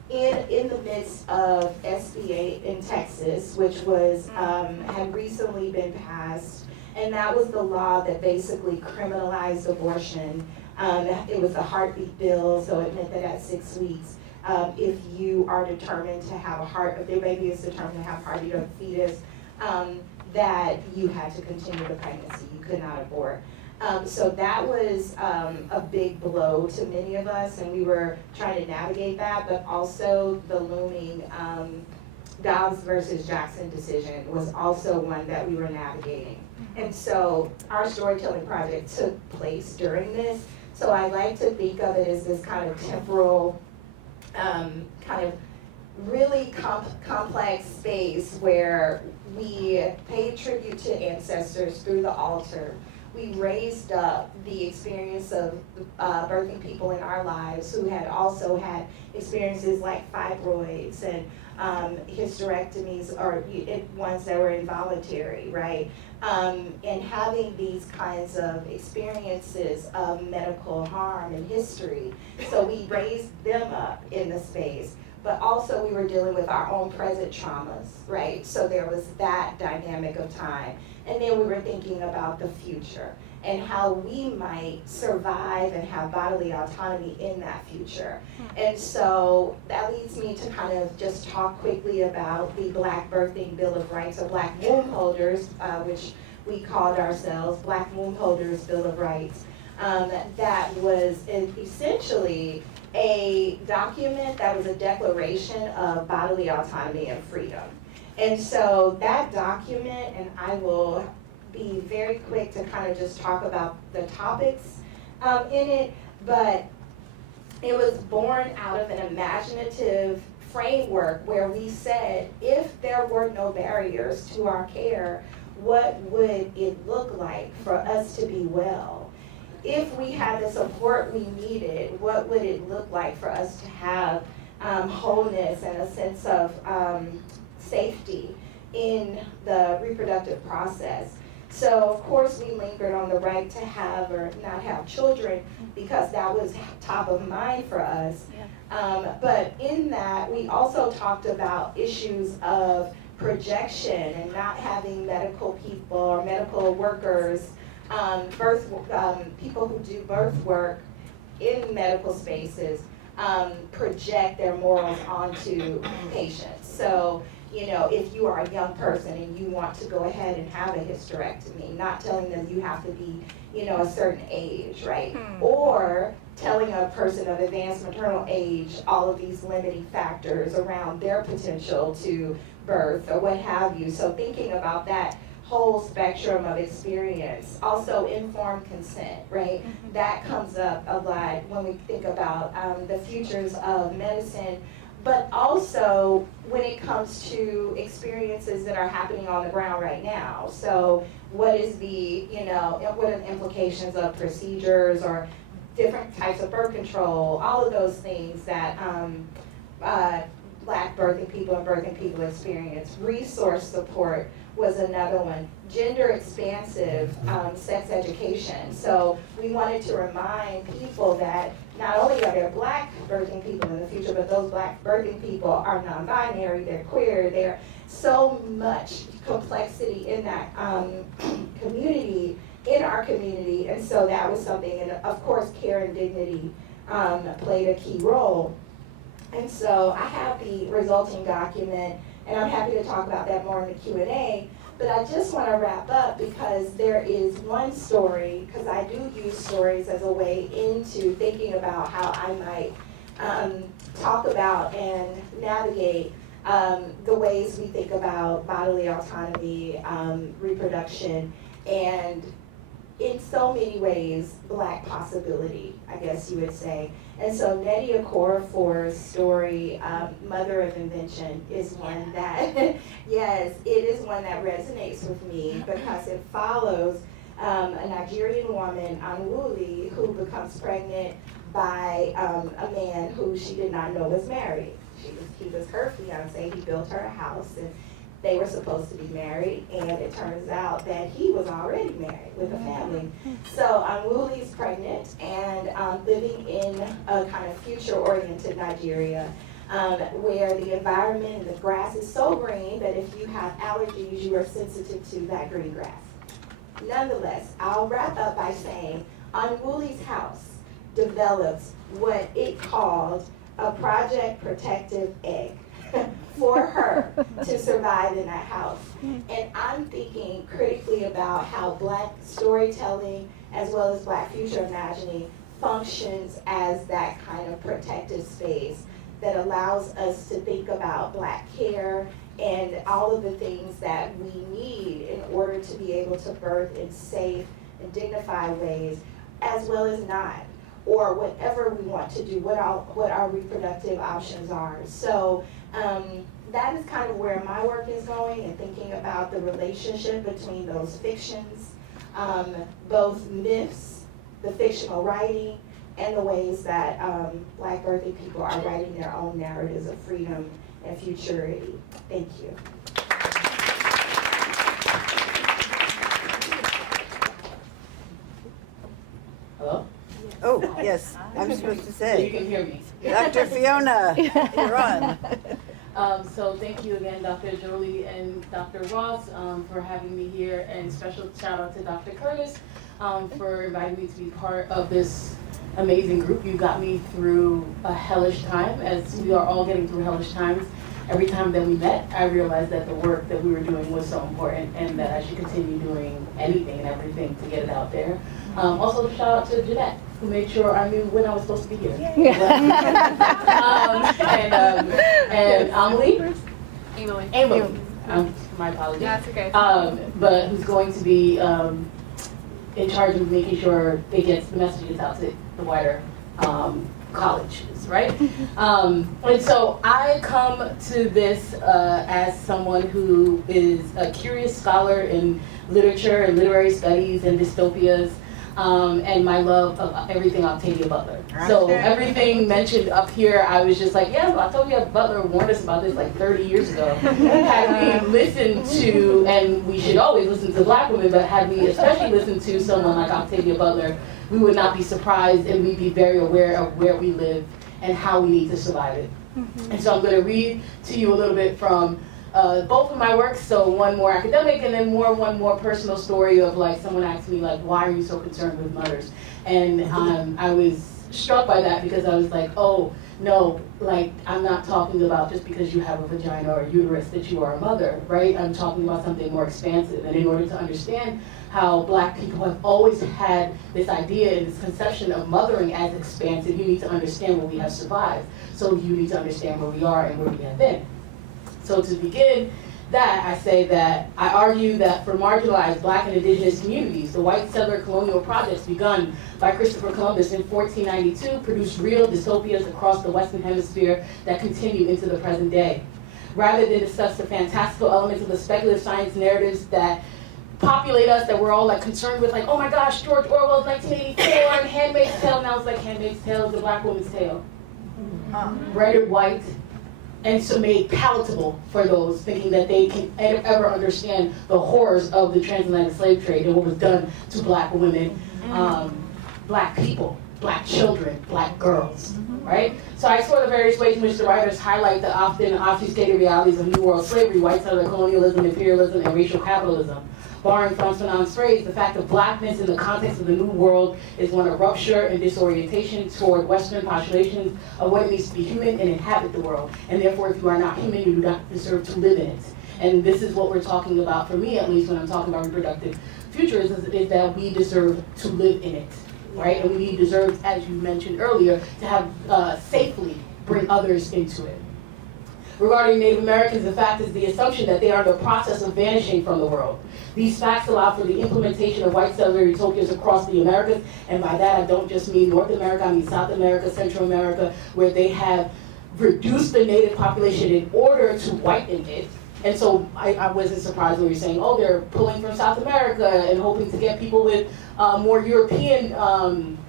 In the midst of SB 8 in Texas, which was had recently been passed, and that was the law that basically criminalized abortion. It was a heartbeat bill, so it meant that at 6 weeks, if you are determined to have if your baby is determined to have a heartbeat of a fetus, that you had to continue the pregnancy. You could not abort. So that was a big blow to many of us, and we were trying to navigate that, but also the looming Dobbs versus Jackson decision was also one that we were navigating. And so our storytelling project took place during this. So I like to think of it as this kind of temporal, kind of really complex space where we paid tribute to ancestors through the altar. We raised up the experience of birthing people in our lives who had also had experiences like fibroids and hysterectomies, or ones that were involuntary, right? And having these kinds of experiences of medical harm and history. So we raised them up in the space, but also we were dealing with our own present traumas, right? So there was that dynamic of time. And then we were thinking about the future and how we might survive and have bodily autonomy in that future. And so that leads me to kind of just talk quickly about the Black Birthing Bill of Rights, or Black Womb Holders, which we called ourselves Black Womb Holders Bill of Rights. That was essentially a document that was a declaration of bodily autonomy and freedom. And so that document, and I will be very quick to kind of just talk about the topics in it, but it was born out of an imaginative framework where we said, if there were no barriers to our care, what would it look like for us to be well? If we had the support we needed, what would it look like for us to have wholeness and a sense of safety in the reproductive process? So of course we lingered on the right to have or not have children because that was top of mind for us. But in that, we also talked about issues of projection and not having medical people or medical workers, people who do birth work in medical spaces, project their morals onto patients. So, you know, if you are a young person and you want to go ahead and have a hysterectomy, not telling them you have to be, you know, a certain age, right? Or telling a person of advanced maternal age all of these limiting factors around their potential to birth or what have you. So thinking about that whole spectrum of experience. Also informed consent, right? That comes up a lot when we think about the futures of medicine, but also when it comes to experiences that are happening on the ground right now. So what is the, you know, what are the implications of procedures or different types of birth control, all of those things that Black birthing people and birthing people experience. Resource support was another one. Gender expansive sex education. So we wanted to remind people that not only are there Black birthing people in the future, but those Black birthing people are non-binary, they're queer, there's so much complexity in that community, in our community, and so that was something, and of course care and dignity played a key role. And so I have the resulting document, and I'm happy to talk about that more in the Q&A, but I just want to wrap up because there is one story, because I do use stories as a way into thinking about how I might talk about and navigate the ways we think about bodily autonomy, reproduction, and in so many ways, Black possibility, I guess you would say. And so Nnedi Okorafor's story, Mother of Invention, is one that, yes, it is one that resonates with me because it follows a Nigerian woman, Anwuli, who becomes pregnant by a man who she did not know was married. He was her fiance, he built her a house, and they were supposed to be married, and it turns out that he was already married with a family. So Anwuli's pregnant and living in a kind of future-oriented Nigeria where the environment and the grass is so green that if you have allergies, you are sensitive to that green grass. Nonetheless, I'll wrap up by saying Anwuli's house develops what it called a project protective egg for her to survive in that house. And I'm thinking critically about how Black storytelling as well as Black future imagining functions as that kind of protective space that allows us to think about Black care and all of the things that we need in order to be able to birth in safe and dignified ways, as well as not, or whatever we want to do, what our reproductive options are. So that is kind of where my work is going, and thinking about the relationship between those fictions, both myths, the fictional writing, and the ways that Black birthing people are writing their own narratives of freedom and futurity. Thank you. Hello? Oh, yes, I'm supposed to So you say. can hear me. Dr. Fiona, you're on. So thank you again, Dr. Jolie and Dr. Ross, for having me here, and special shout out to Dr. Curtis for inviting me to be part of this amazing group. You got me through a hellish time, as we are all getting through hellish times. Every time that we met, I realized that the work that we were doing was so important, and that I should continue doing anything and everything to get it out there. Also, shout out to Jeanette, who made sure I knew when I was supposed to be here. And Amelie? Emily. My apologies. That's okay. But who's going to be in charge of making sure it gets the messages out to the wider colleges, right? And so I come to this as someone who is a curious scholar in literature and literary studies and dystopias. and my love of everything Octavia Butler. So everything mentioned up here, I was just like, yeah, Octavia Butler warned us about this like 30 years ago. Had we listened to, and we should always listen to Black women, but had we especially listened to someone like Octavia Butler, we would not be surprised, and we'd be very aware of where we live and how we need to survive it. And so I'm going to read to you a little bit from both of my works, so one more academic and then one more personal story of like someone asked me like, why are you so concerned with mothers? And I was struck by that because I was like, oh no, like I'm not talking about just because you have a vagina or a uterus that you are a mother, right? I'm talking about something more expansive. And in order to understand how Black people have always had this idea and this conception of mothering as expansive, you need to understand what we have survived. So you need to understand where we are and where we have been. So to begin that, I say that I argue that for marginalized Black and Indigenous communities, the white settler colonial projects begun by Christopher Columbus in 1492 produced real dystopias across the Western Hemisphere that continue into the present day. Rather than discuss the fantastical elements of the speculative science narratives that populate us, that we're all like concerned with, like, oh my gosh, George Orwell's 1984 and Handmaid's Tale, now it's like Handmaid's Tale is the Black woman's tale. Rendered white, and so made palatable for those thinking that they can ever understand the horrors of the transatlantic slave trade and what was done to Black women, Black people, Black children, Black girls, right? So I explore the various ways in which the writers highlight the often obfuscated realities of New World slavery, white settler colonialism, imperialism, and racial capitalism. Borrowing from Fanon's phrase, the fact of Blackness in the context of the New World is one of rupture and disorientation toward Western postulations of what it means to be human and inhabit the world. And therefore, if you are not human, you do not deserve to live in it. And this is what we're talking about, for me at least, when I'm talking about reproductive futurism, is that we deserve to live in it, right? And we deserve, as you mentioned earlier, to have safely bring others into it. Regarding Native Americans, the fact is the assumption that they are in the process of vanishing from the world. These facts allow for the implementation of white settler utopias across the Americas, and by that I don't just mean North America, I mean South America, Central America, where they have reduced the native population in order to whiten it. And so I wasn't surprised when you're saying, oh, they're pulling from South America and hoping to get people with more European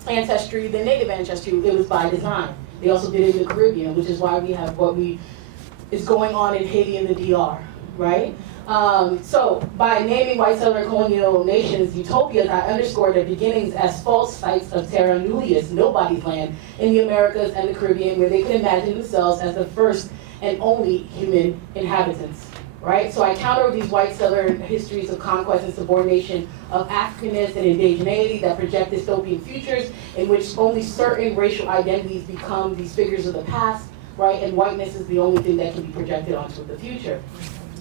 ancestry than native ancestry. It was by design. They also did it in the Caribbean, which is why we have what is going on in Haiti and the DR, right? So by naming white settler colonial nations utopias, I underscore their beginnings as false sites of terra nullius, nobody's land, in the Americas and the Caribbean, where they can imagine themselves as the first and only human inhabitants, right? So I counter these white settler histories of conquest and subordination of Africanness and indigeneity that project dystopian futures in which only certain racial identities become these figures of the past, right? And whiteness is the only thing that can be projected onto the future.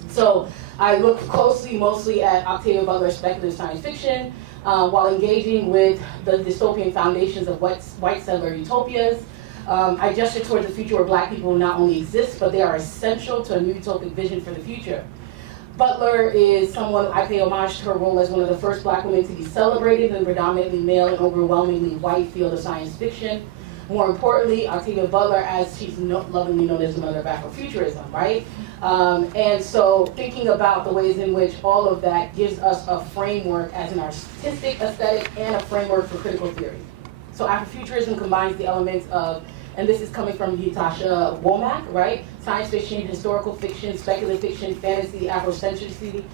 So I look closely, mostly at Octavia Butler's speculative science fiction, while engaging with the dystopian foundations of white settler utopias. I gesture towards a future where Black people not only exist, but they are essential to a new utopic vision for the future. Butler is someone I pay homage to her role as one of the first Black women to be celebrated in the predominantly male and overwhelmingly white field of science fiction. More importantly, Octavia Butler, as she's lovingly known as the mother of Afrofuturism, right? And so thinking about the ways in which all of that gives us a framework as an artistic aesthetic and a framework for critical theory. So Afrofuturism combines the elements of, and this is coming from Natasha Womack, right? Science fiction, historical fiction, speculative fiction, fantasy, Afrocentricity,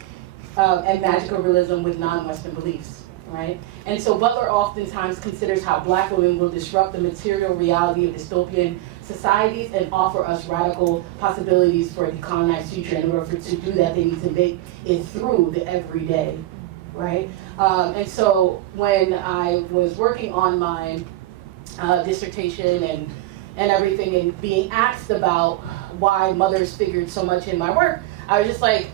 and magical realism with non-Western beliefs. Right? And so Butler oftentimes considers how Black women will disrupt the material reality of dystopian societies and offer us radical possibilities for a decolonized future. In order to do that, they need to make it through the everyday, right? And so when I was working on my dissertation and everything and being asked about why mothers figured so much in my work, I was just like,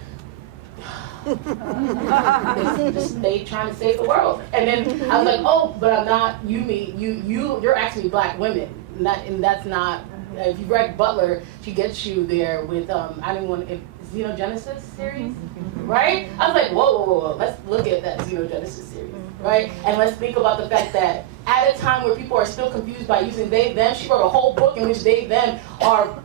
they trying to save the world. And then I was like, oh, but I'm not, you're actually Black women. And that's not, if you read Butler, she gets you there with, I didn't want to, Xenogenesis series, right? I was like, whoa, let's look at that Xenogenesis series, right? And let's think about the fact that at a time where people are still confused by using they, them, she wrote a whole book in which they, them are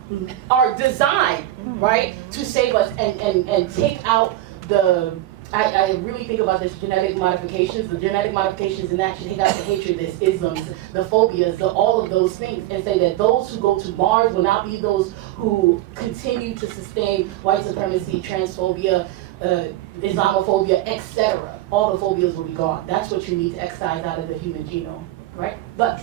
designed, right, to save us and take out the I really think about this genetic modifications, the genetic modifications, and that should take out the hatred, the isms, the phobias, all of those things, and say that those who go to Mars will not be those who continue to sustain white supremacy, transphobia, Islamophobia, etc. All the phobias will be gone. That's what you need to excise out of the human genome, right? But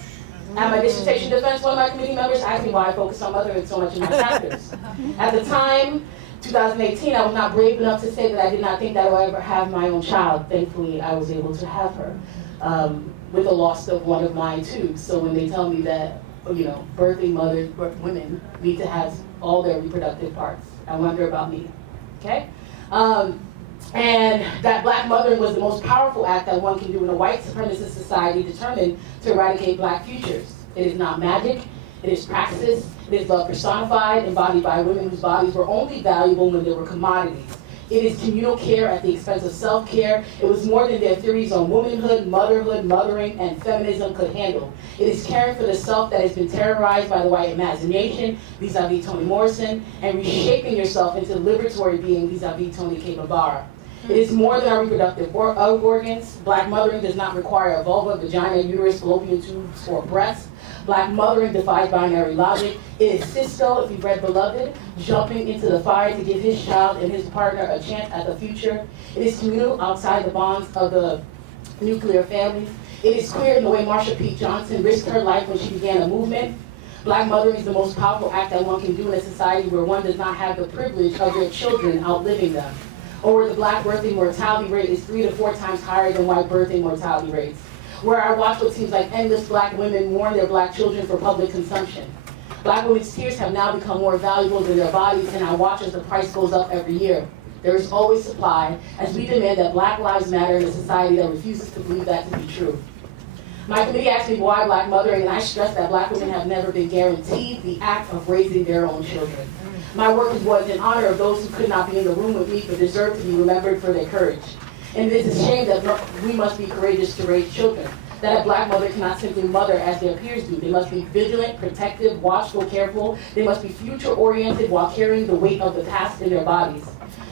at my dissertation defense, one of my committee members asked me why I focused on mothering so much in my chapters. At the time, 2018, I was not brave enough to say that I did not think that I would ever have my own child. Thankfully, I was able to have her with the loss of one of mine too. So when they tell me that, you know, birthing mothers, women need to have all their reproductive parts, I wonder about me, okay? And that black mothering was the most powerful act that one can do in a white supremacist society determined to eradicate black futures. It is not magic, it is praxis, it is love personified, embodied by women whose bodies were only valuable when they were commodities. It is communal care at the expense of self-care. It was more than their theories on womanhood, motherhood, mothering, and feminism could handle. It is caring for the self that has been terrorized by the white imagination, vis-a-vis Toni Morrison, and reshaping yourself into a liberatory being vis-a-vis Toni Cade. It is more than our reproductive organs. Black mothering does not require a vulva, vagina, uterus, fallopian tubes, or breasts. Black mothering defies binary logic. It is Cisco, if you've read Beloved, jumping into the fire to give his child and his partner a chance at the future. It is communal outside the bonds of the nuclear family. It is queer in the way Marsha P. Johnson risked her life when she began a movement. Black mothering is the most powerful act that one can do in a society where one does not have the privilege of their children outliving them, or where the black birthing mortality rate is 3 to 4 times higher than white birthing mortality rates, where I watch what seems like endless black women mourn their black children for public consumption. Black women's tears have now become more valuable than their bodies, and I watch as the price goes up every year. There is always supply, as we demand that Black lives matter in a society that refuses to believe that to be true. My committee asked me why black mothering, and I stress that black women have never been guaranteed the act of raising their own children. My work was in honor of those who could not be in the room with me but deserve to be remembered for their courage. And it is a shame that we must be courageous to raise children, that a black mother cannot simply mother as their peers do. They must be vigilant, protective, watchful, careful. They must be future-oriented while carrying the weight of the past in their bodies.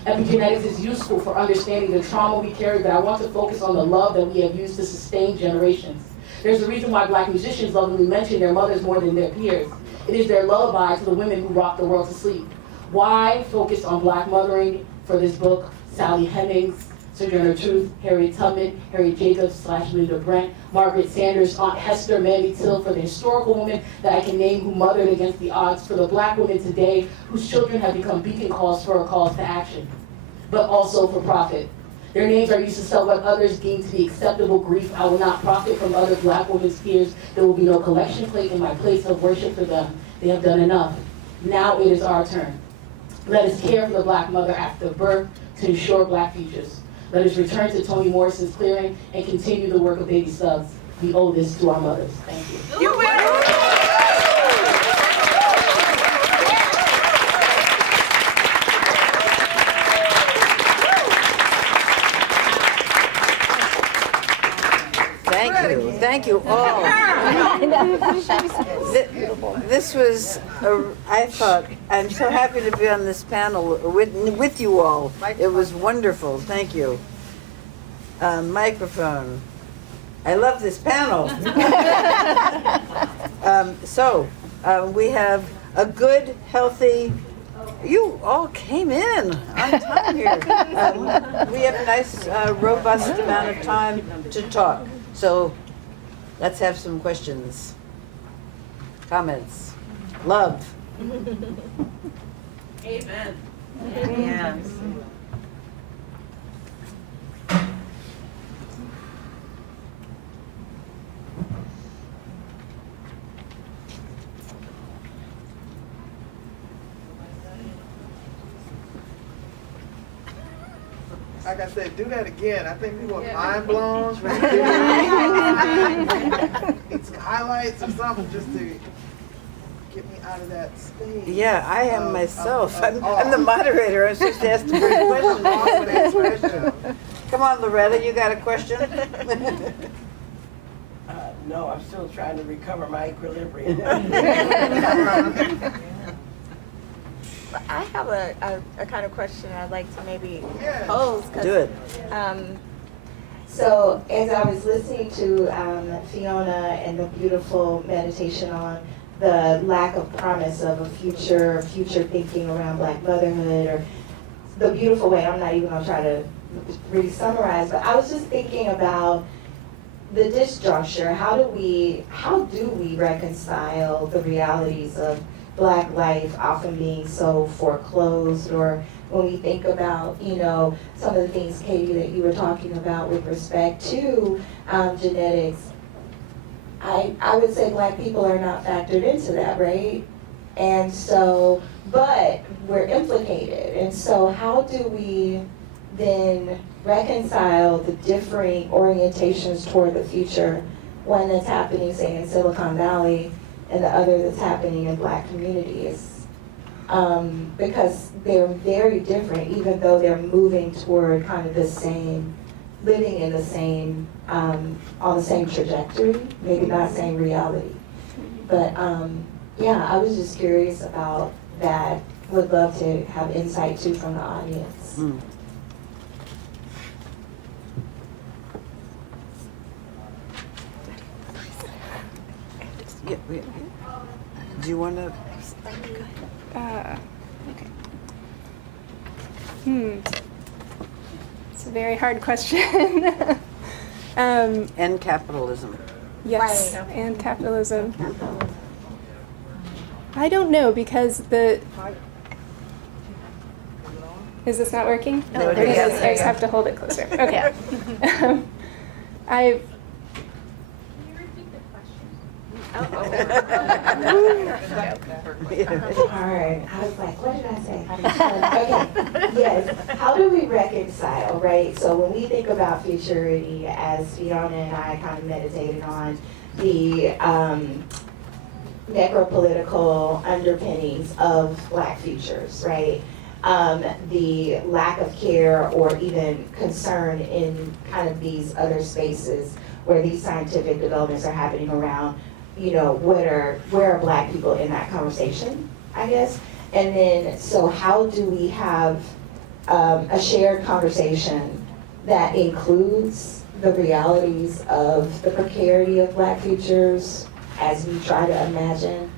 Epigenetics is useful for understanding the trauma we carry, but I want to focus on the love that we have used to sustain generations. There's a reason why black musicians lovingly mention their mothers more than their peers. It is their lullaby to the women who rock the world to sleep. Why focus on black mothering for this book? Sally Hemings, Sojourner Truth, Harriet Tubman, Harriet Jacobs / Linda Brent, Margaret Sanders, Aunt Hester, Mamie Till, for the historical women that I can name who mothered against the odds, for the black women today whose children have become beacon calls for a call to action, but also for profit. Their names are used to sell what others deem to be acceptable grief. I will not profit from other black women's tears. There will be no collection plate in my place of worship for them. They have done enough. Now it is our turn. Let us care for the black mother after birth to ensure black futures. Let us return to Toni Morrison's clearing and continue the work of Baby Stubbs. We owe this to our mothers. Thank you. You win! Thank you all. This was, I thought, I'm so happy to be on this panel with you all. It was wonderful. Thank you. Microphone. I love this panel. We have a good, healthy, you all came in on time here. We have a nice, robust amount of time to talk. So let's have some questions, comments, love. Amen. Yes. Like I said, do that again. I think people are mind blown. It's highlights or something just to get me out of that stage. Yeah, I am myself. I'm the moderator. I'm supposed to ask the first question. Come on, Loretta, you got a question? No, I'm still trying to recover my equilibrium. I have a kind of question I'd like to maybe Yes. pose. 'Cause, Do it. So as I was listening to Fiona and the beautiful meditation on the lack of promise of a future thinking around Black motherhood, or the beautiful way, I'm not even gonna try to really summarize, but I was just thinking about the disjuncture. How do we reconcile the realities of Black life often being so foreclosed, or when we think about, some of the things, Katie, that you were talking about with respect to genetics, I would say Black people are not factored into that, right? And so, but we're implicated. And so how do we then reconcile the differing orientations toward the future, one that's happening, say, in Silicon Valley, and the other that's happening in Black communities? Because they're very different, even though they're moving toward kind of the same, living in the same, on the same trajectory, maybe not same reality. But yeah, I was just curious about that. Would love to have insight too from the audience. Mm. Yeah, do you want to? Okay. It's a very hard question. End capitalism. Yes, Right. and capitalism. I don't know, because the... Is this not working? No, it I is. just- I just have to hold it closer. Okay. I Hard. I was like, what did I say? Okay, yes. How do we reconcile, right? So when we think about futurity, as Fiona and I kind of meditated on, the necropolitical underpinnings of Black futures, right? The lack of care or even concern in kind of these other spaces where these scientific developments are happening around, where are Black people in that conversation, I guess? And then, so how do we have a shared conversation that includes the realities of the precarity of Black futures as we try to imagine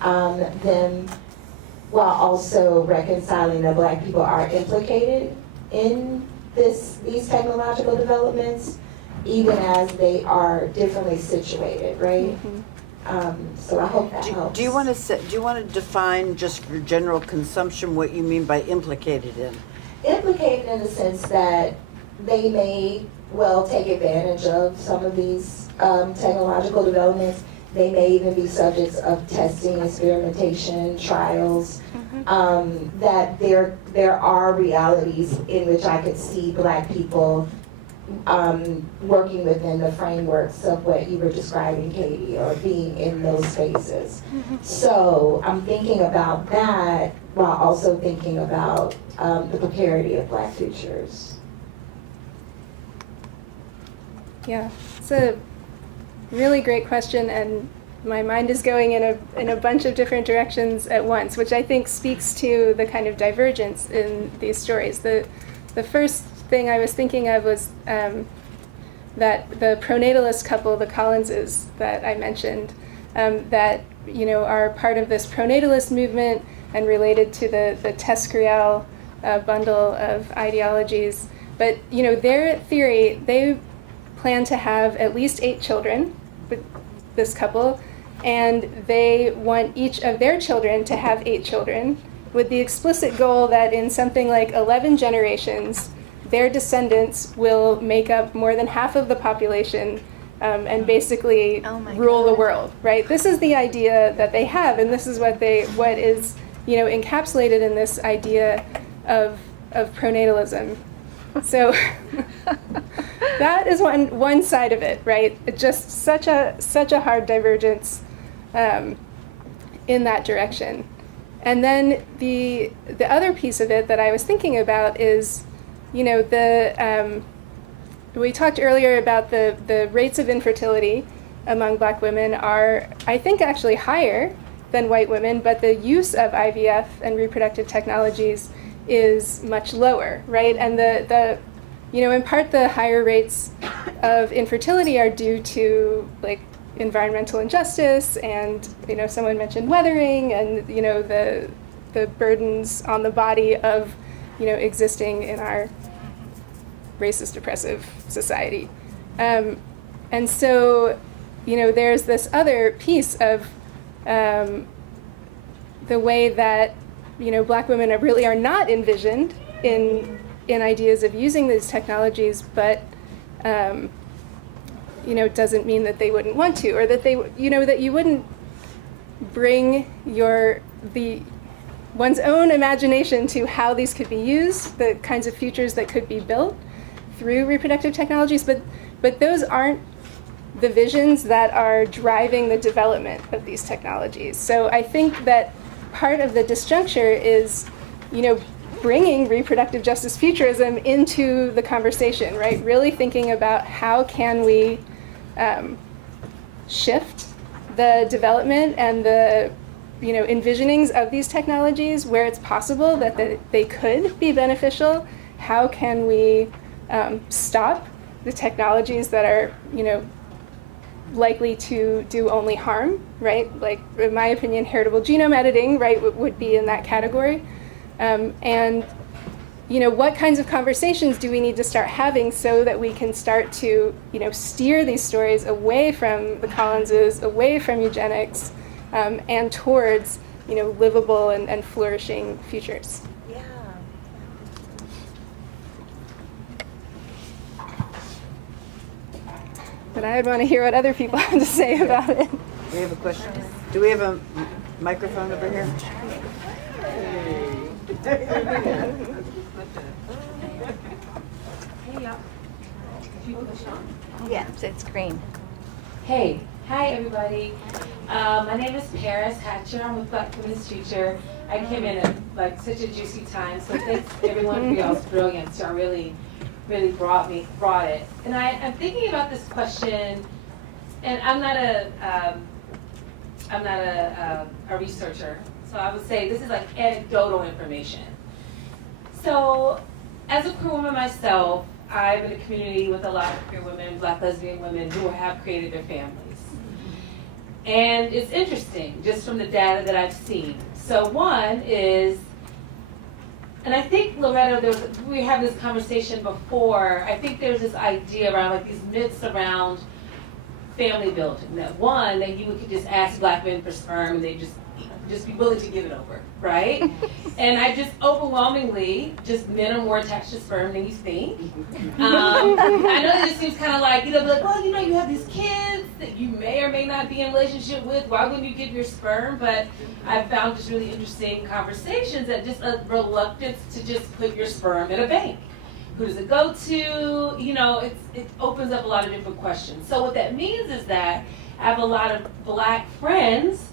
them, while also reconciling that Black people are implicated in these technological developments, even as they are differently situated, right? So I hope that helps. Do you want to define, just for general consumption, what you mean by implicated in? Implicated in the sense that they may well take advantage of some of these technological developments. They may even be subjects of testing, experimentation, trials. That there are realities in which I could see Black people working within the frameworks of what you were describing, Katie, or being in those spaces. So I'm thinking about that while also thinking about the precarity of Black futures. Yeah, it's a really great question, and my mind is going in a bunch of different directions at once, which I think speaks to the kind of divergence in these stories. The first thing I was thinking of was that the pronatalist couple, the Collinses that I mentioned, that are part of this pronatalist movement and related to the Tescrial bundle of ideologies. But their theory, they plan to have at least 8 children with this couple, and they want each of their children to have 8 children, with the explicit goal that in something like 11 generations, their descendants will make up more than half of the population and basically rule the world, right? This is the idea that they have, and this is what is encapsulated in this idea of pronatalism. So that is one side of it, right? It's just such a hard divergence in that direction. And then the other piece of it that I was thinking about is, we talked earlier about the rates of infertility among Black women are, I think, actually higher than white women, but the use of IVF and reproductive technologies is much lower, right? And the in part the higher rates of infertility are due to like environmental injustice and, someone mentioned weathering and, the burdens on the body of, existing in our racist, oppressive society. And so, there's this other piece of the way that, Black women really are not envisioned in ideas of using these technologies, but, doesn't mean that they wouldn't want to, or that they, that you wouldn't bring one's own imagination to how these could be used, the kinds of futures that could be built through reproductive technologies, but those aren't the visions that are driving the development of these technologies. So I think that part of the disjuncture is, bringing reproductive justice futurism into the conversation, right? Really thinking about how can we shift the development and the envisionings of these technologies where it's possible that they could be beneficial. How can we stop the technologies that are likely to do only harm, right? Like, in my opinion, heritable genome editing, right, would be in that category. And what kinds of conversations do we need to start having so that we can start to, steer these stories away from the Collinses, away from eugenics, and towards, livable and flourishing futures. Yeah. But I would want to hear what other people have to say about it. We have a question. Do we have a microphone over here? Yeah, it's green. Hey, hi everybody. My name is Paris Hatcher. I'm with Black Women's Future. I came in at such a juicy time, so thanks everyone for y'all's brilliance. Y'all really brought it. And I'm thinking about this question, and I'm not a researcher, so I would say this is like anecdotal information. So, as a queer woman myself, I'm in a community with a lot of queer women, Black lesbian women who have created their families. And it's interesting, just from the data that I've seen. So one is, and I think, Loretta, we were having this conversation before, I think there's this idea around like these myths around family building. That you could just ask Black men for sperm and they'd just be willing to give it over, right? And I just overwhelmingly, men are more attached to sperm than you think. I know that it seems kind of like, well, you have these kids that you may or may not be in a relationship with. Why wouldn't you give your sperm? But I've found just really interesting conversations that just a reluctance to just put your sperm in a bank. Who does it go to? It opens up a lot of different questions. So what that means is that I have a lot of Black friends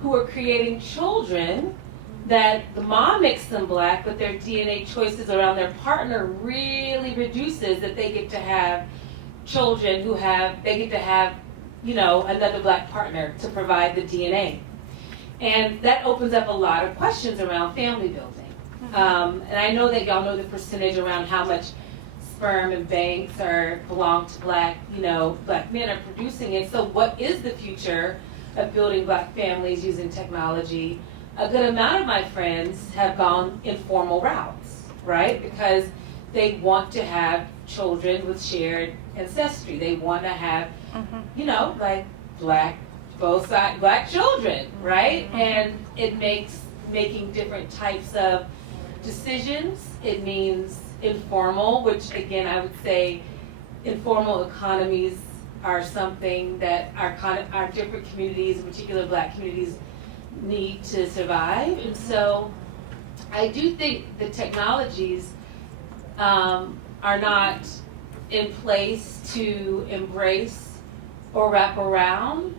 who are creating children that the mom makes them Black, but their DNA choices around their partner really reduces that they get to have children another Black partner to provide the DNA. And that opens up a lot of questions around family building. And I know that y'all know the percentage around how much sperm and banks belong to Black men are producing it. So what is the future of building Black families using technology? A good amount of my friends have gone informal routes, right? Because they want to have children with shared ancestry. They want to have, both sides, Black children, right? And it makes making different types of decisions. It means informal, which again, I would say informal economies are something that our different communities, in particular Black communities, need to survive. And so I do think the technologies are not in place to embrace or wrap around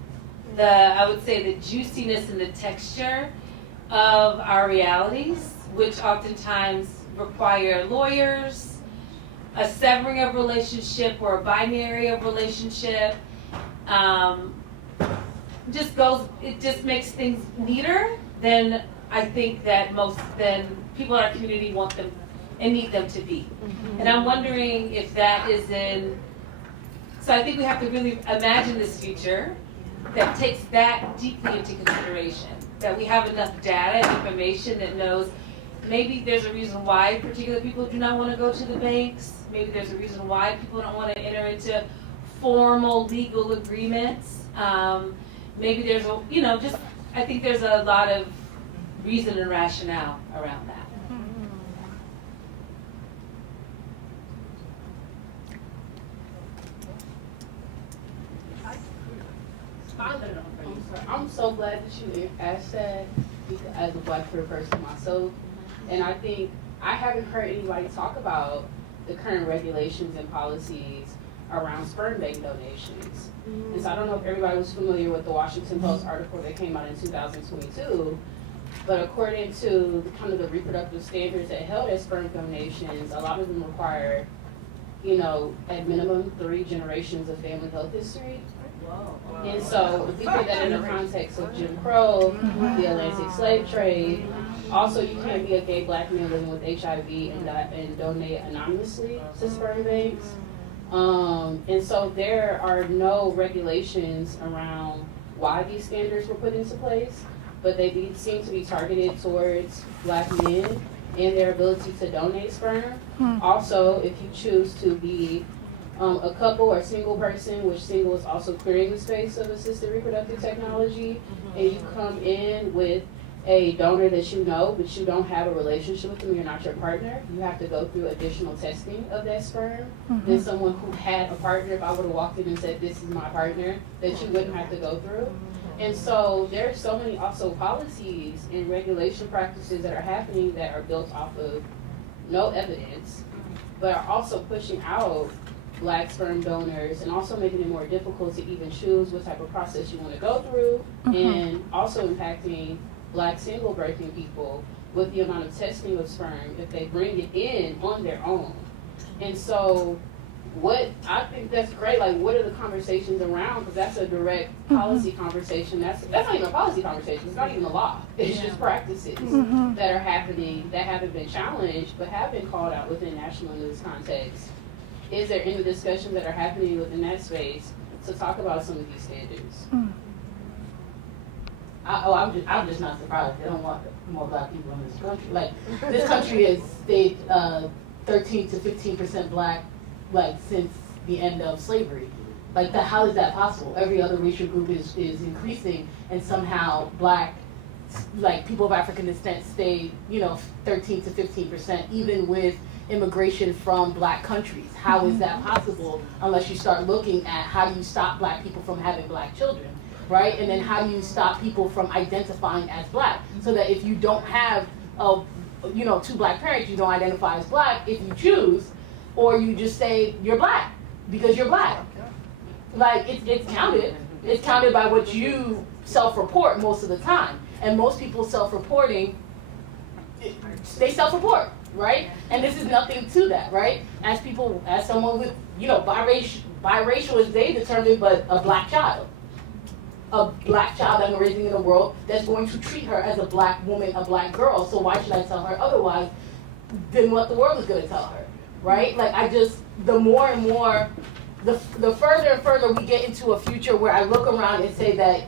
I would say the juiciness and the texture of our realities, which oftentimes require lawyers, a severing of relationship or a binary of relationship, it just makes things neater than I think that than people in our community want them and need them to be. And I'm wondering if that is so I think we have to really imagine this future that takes that deeply into consideration, that we have enough data and information that knows maybe there's a reason why particular people do not want to go to the banks. Maybe there's a reason why people don't want to enter into formal legal agreements. Maybe there's I think there's a lot of reason and rationale around that. I'm so glad that you asked that as a Black queer person myself. And I think I haven't heard anybody talk about the current regulations and policies around sperm bank donations. And so I don't know if everybody was familiar with the Washington Post article that came out in 2022, but according to kind of the reproductive standards that held as sperm donations, a lot of them require, at minimum 3 generations of family health history. And so if we put that in the context of Jim Crow, the Atlantic slave trade, also you can't be a gay Black man living with HIV and donate anonymously to sperm banks. And so there are no regulations around why these standards were put into place, but they seem to be targeted towards Black men and their ability to donate sperm. Also, if you choose to be a couple or single person, which single is also clearing the space of assisted reproductive technology, and you come in with a donor that you know, but you don't have a relationship with them, you're not your partner, you have to go through additional testing of that sperm than someone who had a partner. If I would have walked in and said, this is my partner, that you wouldn't have to go through. And so there's so many also policies and regulation practices that are happening that are built off of no evidence, but are also pushing out Black sperm donors and also making it more difficult to even choose what type of process you want to go through, and also impacting Black single birthing people with the amount of testing of sperm if they bring it in on their own. And so what I think that's great, like what are the conversations around, because that's a direct policy conversation. That's not even a policy conversation, it's not even a law, it's just practices that are happening that haven't been challenged but have been called out within national news context. Is there any discussions that are happening within that space to talk about some of these standards? I'm just not surprised. They don't want more Black people in this country. Like, this country has stayed 13 to 15% Black, like, since the end of slavery. Like, how is that possible? Every other racial group is increasing, and somehow Black, like, people of African descent stay, 13 to 15%, even with immigration from Black countries. How is that possible unless you start looking at how do you stop Black people from having Black children, right? And then how do you stop people from identifying as Black? So that if you don't have, 2 Black parents, you don't identify as Black if you choose, or you just say you're Black because you're Black. Like, it's counted. It's counted by what you self-report most of the time. And most people self-reporting, they self-report, right? And this is nothing to that, right? As someone with, biracial as they determine, but a Black child. A Black child I'm raising in a world that's going to treat her as a Black woman, a Black girl. So why should I tell her otherwise than what the world is going to tell her, right? Like, the more and more, the further and further we get into a future where I look around and say that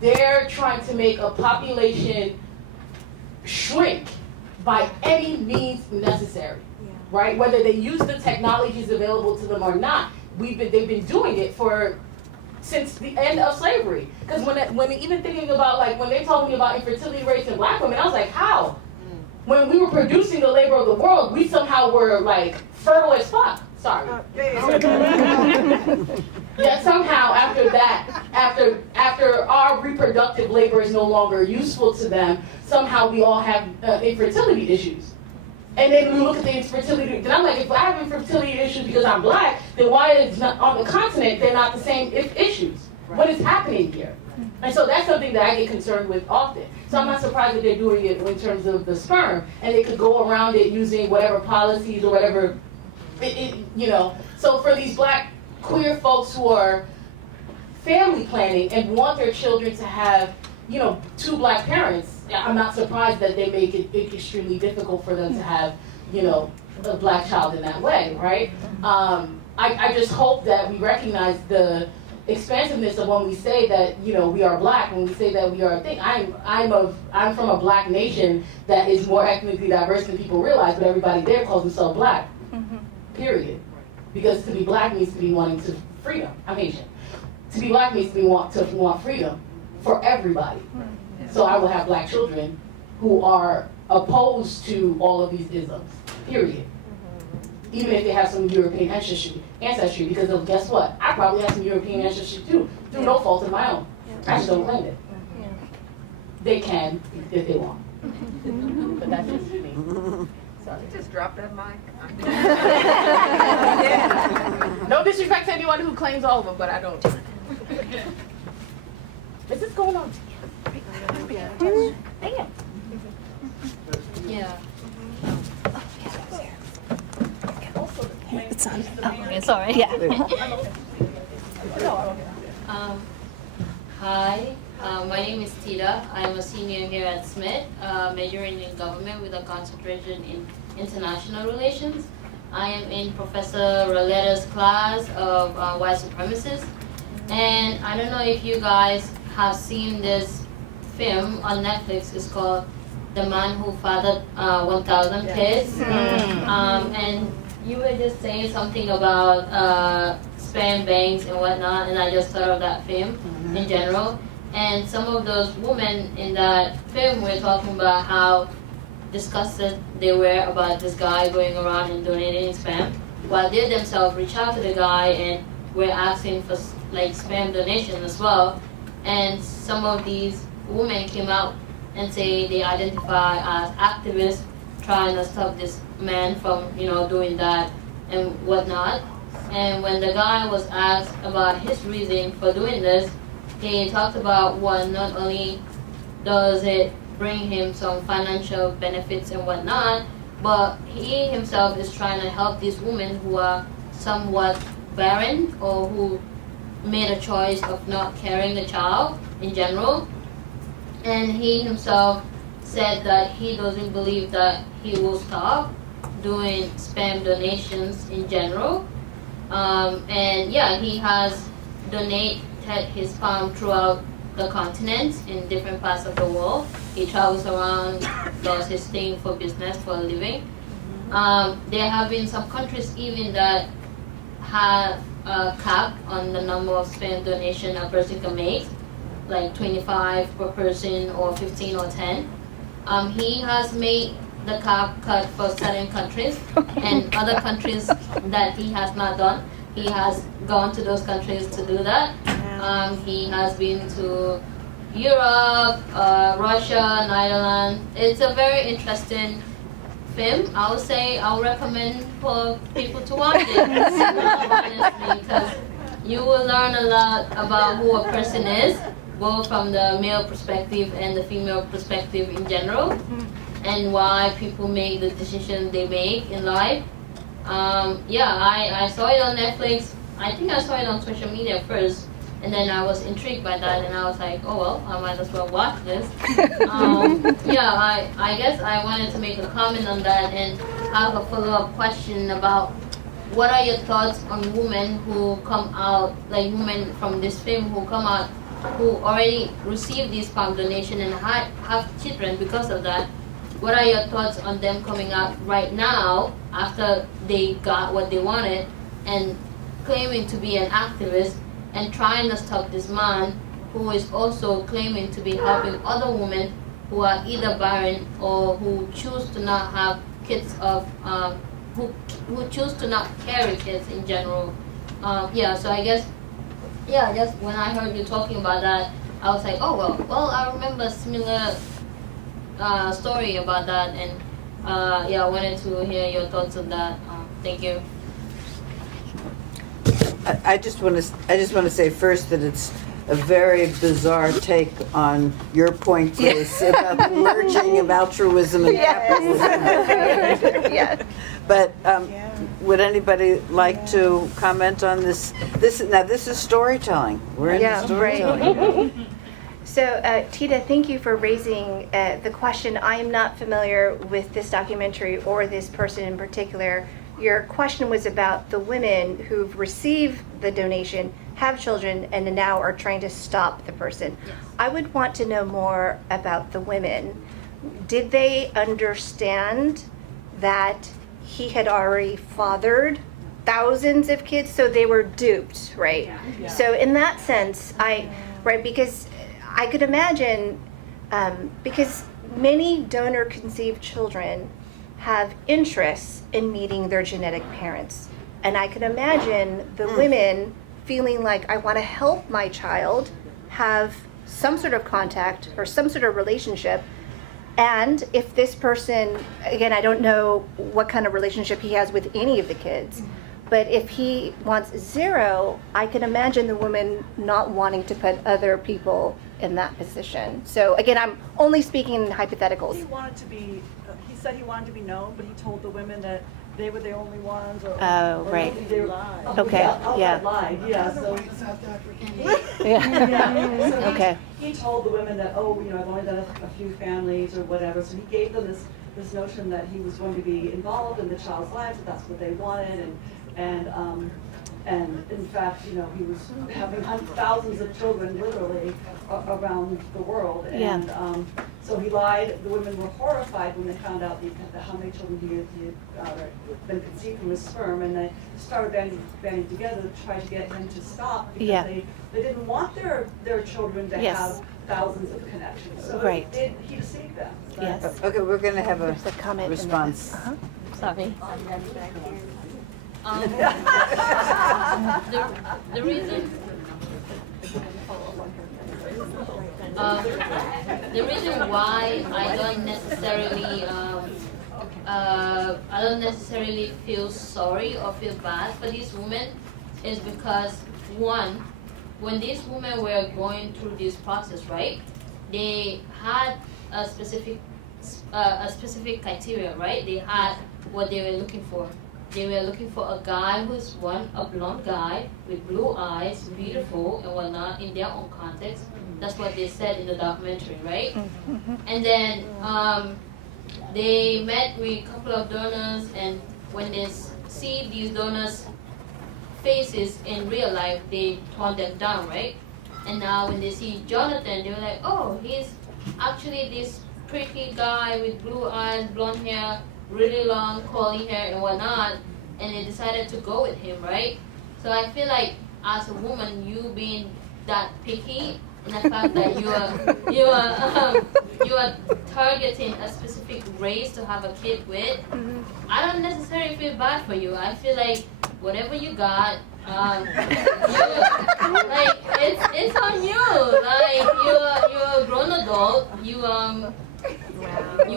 they're trying to make a population shrink by any means necessary, right? Whether they use the technologies available to them or not, they've been doing it since the end of slavery. Because when even thinking about, like, when they told me about infertility rates in Black women, I was like, how? When we were producing the labor of the world, we somehow were, like, fertile as fuck. Sorry. Yet somehow after that, after our reproductive labor is no longer useful to them, somehow we all have infertility issues. And then we look at the infertility, and I'm like, if I have infertility issues because I'm Black, then why is not on the continent they're not the same issues? What is happening here? And so that's something that I get concerned with often. So I'm not surprised that they're doing it in terms of the sperm, and they could go around it using whatever policies or whatever, So for these Black queer folks who are family planning and want their children to have, you know, 2 black parents, I'm not surprised that they make it extremely difficult for them to have, you know, a black child in that way, right? I just hope that we recognize the expansiveness of when we say that, you know, we are black, when we say that we are a thing. I'm from a black nation that is more ethnically diverse than people realize, but everybody there calls themselves black. Period. Because to be black means to be wanting to freedom. I'm Asian. To be black means to want freedom for everybody. So I will have black children who are opposed to all of these isms. Period. Even if they have some European ancestry, because of, guess what? I probably have some European ancestry too, through no fault of my own. I just don't claim it. They can if they want. But that's just me. Sorry. Just drop that mic. No disrespect to anyone who claims all of them, but I don't. Is this going on? Damn. Yeah. It's on. Okay, sorry. Yeah. Hi, my name is Tita. I'm a senior here at Smith, majoring in government with a concentration in international relations. I am in Professor Roletta's class of white supremacists. And I don't know if you guys have seen this film on Netflix. It's called The Man Who Fathered 1,000 Kids. And you were just saying something about sperm banks and whatnot, and I just thought of that film in general. And some of those women in that film were talking about how disgusted they were about this guy going around and donating sperm, while they themselves reached out to the guy and were asking for like sperm donation as well. And some of these women came out and say they identify as activists trying to stop this man from, you know, doing that and whatnot. And when the guy was asked about his reason for doing this, he talked about, one, not only does it bring him some financial benefits and whatnot, but he himself is trying to help these women who are somewhat barren or who made a choice of not carrying the child in general. And he himself said that he doesn't believe that he will stop doing sperm donations in general. And yeah, he has donated his sperm throughout the continent in different parts of the world. He travels around, does his thing for business, for a living. There have been some countries even that have a cap on the number of sperm donation a person can make, like 25 per person or 15 or 10. He has made the cap cut for certain countries, and other countries that he has not done, he has gone to those countries to do that. He has been to Europe, Russia, Netherlands. It's a very interesting film. I would say I would recommend for people to watch it, honestly, because you will learn a lot about who a person is, both from the male perspective and the female perspective in general, and why people make the decisions they make in life. Yeah, I saw it on Netflix. I think I saw it on social media first, and then I was intrigued by that, and I was like, oh well, I might as well watch this. Yeah, I guess I wanted to make a comment on that and have a follow-up question about what are your thoughts on women who come out, like women from this film who come out, who already received this sperm donation and have children because of that. What are your thoughts on them coming out right now after they got what they wanted and claiming to be an activist and trying to stop this man who is also claiming to be helping other women who are either barren or who choose to not have kids of, who choose to not carry kids in general. Yeah, so I guess, yeah, just when I heard you talking about that, I was like, oh well, I remember a similar story about that, and yeah, I wanted to hear your thoughts on that. Thank you. I just want to say first that it's a very bizarre take on your point, Grace, about the merging of altruism and capitalism. Yes. But would anybody like to comment on this? This is storytelling. We're in Yeah, storytelling. So, Tita, thank you for raising the question. I am not familiar with this documentary or this person in particular. Your question was about the women who've received the donation, have children, and now are trying to stop the person. Yes. I would want to know more about the women. Did they understand that he had already fathered thousands of kids, so they were duped, right? Yeah. So in that sense, because I could imagine, because many donor-conceived children have interests in meeting their genetic parents. And I could imagine the women feeling like, I want to help my child have some sort of contact or some sort of relationship. And if this person, again, I don't know what kind of relationship he has with any of the kids, but if he wants zero, I can imagine the woman not wanting to put other people in that position. So again, I'm only speaking in hypotheticals. He wanted to be, he said he wanted to be known, but he told the women that they were the only ones. Or right. They were, Okay, yeah. Lied, yeah. So, Yeah. so Okay. he told the women that, oh, you know, I've only done a few families or whatever. So he gave them this notion that he was going to be involved in the child's lives, that that's what they wanted, and in fact, you know, he was having thousands of children literally around the world. And so he lied. The women were horrified when they found out how many children he had been conceived from his sperm, and they started banding together to try to get him to stop because they didn't want their children to have thousands of connections. So he deceived them. Yes. Okay, we're going to have a There's a comment. response. Sorry. The reason why I don't necessarily feel sorry or feel bad for these women is because, one, when these women were going through this process, right, they had a specific criteria, right? They had what they were looking for. They were looking for a guy who's a blonde guy with blue eyes, beautiful and whatnot in their own context. That's what they said in the documentary, right? And then they met with a couple of donors, and when they see these donors' faces in real life, they tone them down, right? And now when they see Jonathan, they were like, oh, he's actually this pretty guy with blue eyes, blonde hair, really long curly hair and whatnot, and they decided to go with him, right? So I feel like as a woman, you being that picky, and the fact that you are targeting a specific race to have a kid with, I don't necessarily feel bad for you. I feel like whatever you got, it's on you. Like you're a grown adult. You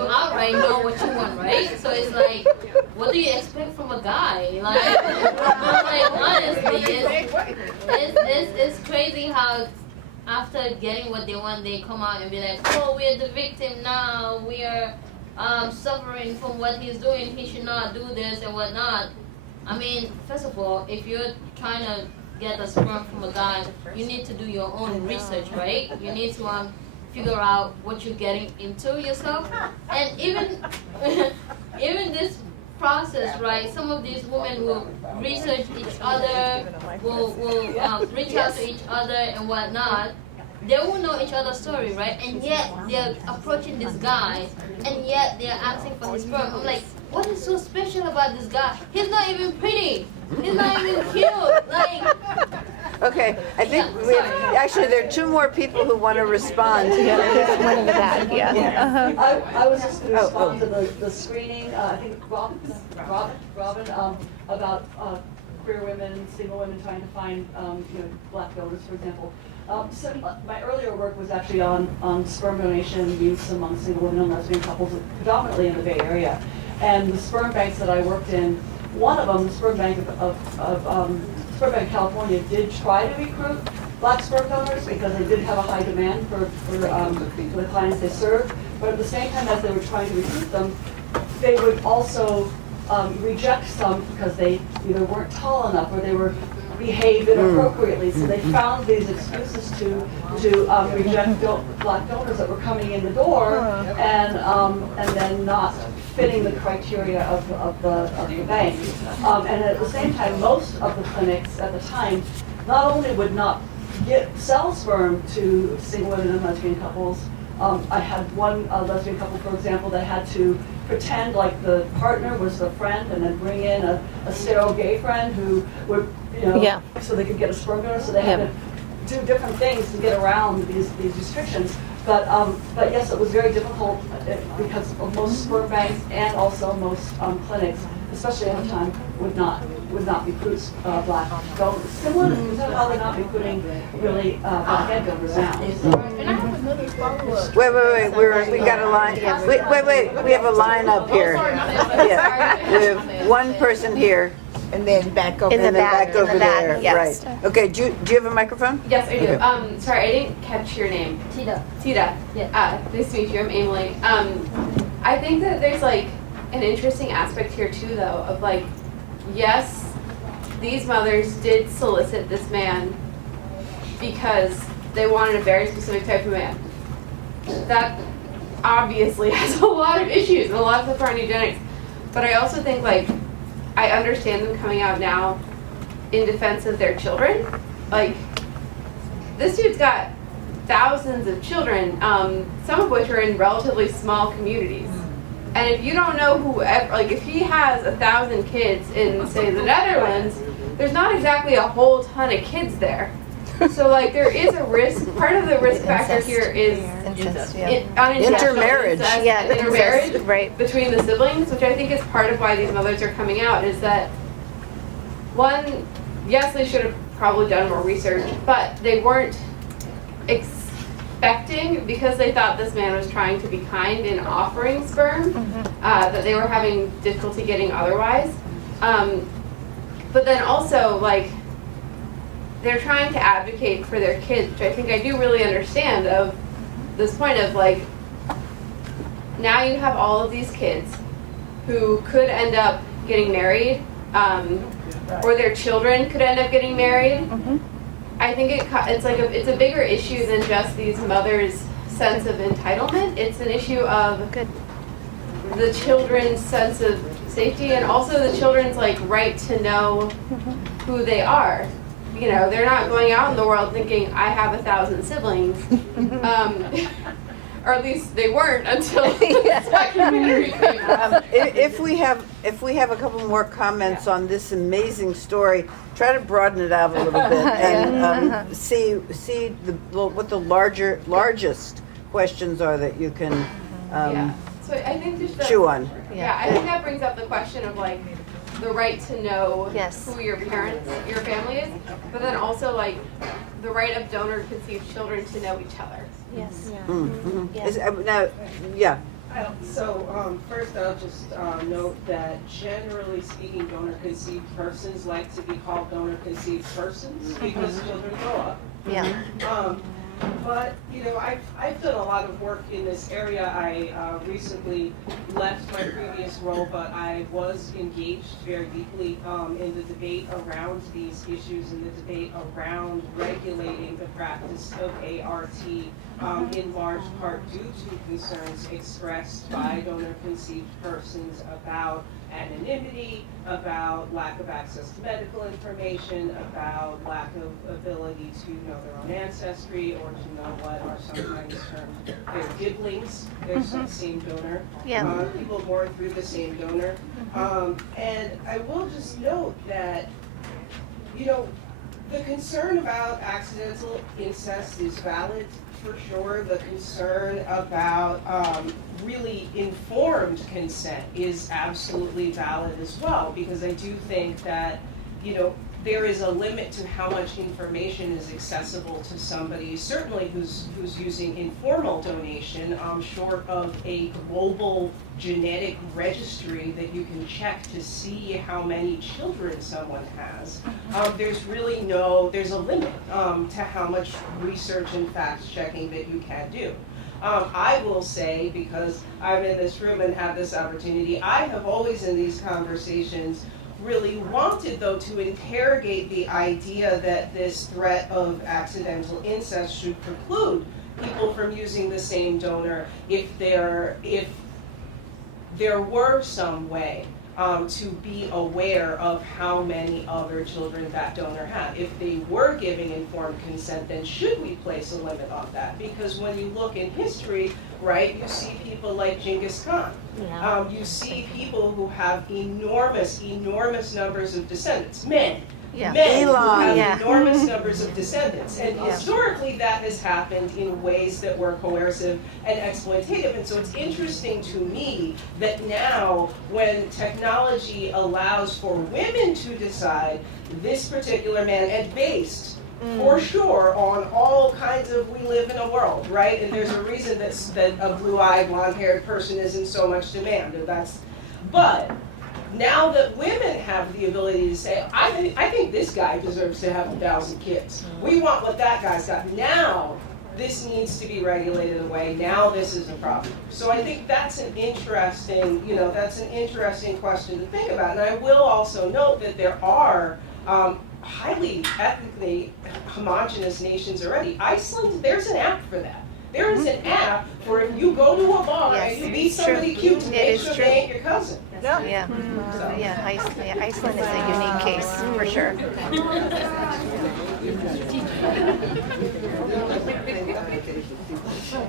outright know what you want, right? So it's like, what do you expect from a guy? Like honestly, it's crazy how after getting what they want, they come out and be like, oh, we're the victim now. We are suffering from what he's doing. He should not do this and whatnot. I mean, first of all, if you're trying to get a sperm from a guy, you need to do your own research, right? You need to figure out what you're getting into yourself. And even this process, right? Some of these women will research each other, will reach out to each other and whatnot. They will know each other's story, right? And yet they're approaching this guy, and yet they're asking for his sperm. I'm like, what is so special about this guy? He's not even pretty. He's not even cute. Like. Okay, I think actually there are two more people who want to respond. There's one in the back, I was just going to respond to the screening, I think Robin, about queer women, single women trying to find black donors, for example. So my earlier work was actually on sperm donation use among single women and lesbian couples, predominantly in the Bay Area. And the sperm banks that I worked in, one of them, the sperm bank of Sperm Bank California, did try to recruit black sperm donors because they did have a high demand for the clients they served. But at the same time, as they were trying to recruit them, they would also reject some because they either weren't tall enough or they were behaved inappropriately. So they found these excuses to reject black donors that were coming in the door and then not fitting the criteria of the bank. And at the same time, most of the clinics at the time not only would not sell sperm to single women and lesbian couples. I had one lesbian couple, for example, that had to pretend like the partner was the friend and then bring in a sterile gay friend who would, so they could get a sperm donor. So they had to do different things to get around these restrictions. But yes, it was very difficult because most sperm banks and also most clinics, especially at the time, would not recruit black donors. Similar to how they're not recruiting really blackhead donors now. And I have another follow-up. Wait, we got a line. Wait, we have a line up here. Yeah, we have one person here. And then back over And then back over there, yes. right. Okay, do you have a microphone? Yes, I do. Okay. Sorry, I didn't catch your name. Tita. Tita. Yeah. Nice to meet you. I'm Emily. I think that there's like an interesting aspect here too, though, of like, yes, these mothers did solicit this man because they wanted a very specific type of man. That obviously has a lot of issues and a lot of stuff around eugenics. But I also think like, I understand them coming out now in defense of their children. Like, this dude's got thousands of children, some of which are in relatively small communities. And if you don't know whoever, like if he has 1,000 kids in, say, the Netherlands, there's not exactly a whole ton of kids there. So like there is a risk, part of the risk factor here is Intermarriage. Intermarriage right. between the siblings, which I think is part of why these mothers are coming out, is that one, yes, they should have probably done more research, but they weren't expecting, because they thought this man was trying to be kind in offering sperm, that they were having difficulty getting otherwise. But then also, like, they're trying to advocate for their kids, which I think I do really understand, of this point of like, now you have all of these kids who could end up getting married, or their children could end up getting married. I think it's a bigger issue than just these mothers' sense of entitlement. It's an issue of the children's sense of safety and also the children's like right to know who they are. You know, they're not going out in the world thinking, I have 1,000 siblings. Or at least they weren't until the second marriage came out. If we have a couple more comments on this amazing story, try to broaden it out a little bit and see what the largest questions are that you can So I think just chew on. I think that brings up the question of like the right to know who your family is, but then also like the right of donor conceived children to know each other. Yes. So first I'll just note that generally speaking, donor conceived persons like to be called donor conceived persons because children grow up. But you know, I've done a lot of work in this area. I recently left my previous role, but I was engaged very deeply in the debate around these issues and the debate around regulating the practice of ART, in large part due to concerns expressed by donor-conceived persons about anonymity, about lack of access to medical information, about lack of ability to know their own ancestry or to know what are sometimes termed their siblings, their same donor. People born through the same donor. And I will just note that, you know, the concern about accidental incest is valid for sure. The concern about really informed consent is absolutely valid as well, because I do think that, you know, there is a limit to how much information is accessible to somebody, certainly who's using informal donation, short of a global genetic registry that you can check to see how many children someone has. There's a limit to how much research and fact checking that you can do. I will say, because I'm in this room and have this opportunity, I have always in these conversations really wanted, though, to interrogate the idea that this threat of accidental incest should preclude people from using the same donor if there were some way to be aware of how many other children that donor had. If they were giving informed consent, then should we place a limit on that? Because when you look in history, right, you see people like Genghis Khan. Yeah. You see people who have enormous numbers of descendants, men. Yeah. Men who Elon. have enormous numbers of descendants. And historically that has happened in ways that were coercive and exploitative. And so it's interesting to me that now when technology allows for women to decide this particular man, and based for sure on all kinds of, we live in a world, right? And there's a reason that a blue-eyed, blonde-haired person is in so much demand. But now that women have the ability to say, I think this guy deserves to have 1,000 kids. We want what that guy's got. Now, this needs to be regulated away. Now this is a problem. So I think that's an interesting, question to think about. And I will also note that there are highly ethnically homogenous nations already. Iceland, there's an app for that. There is an app for if you go to a bar and you meet somebody cute to make sure they ain't your cousin. Yeah. Iceland is a unique case, for sure.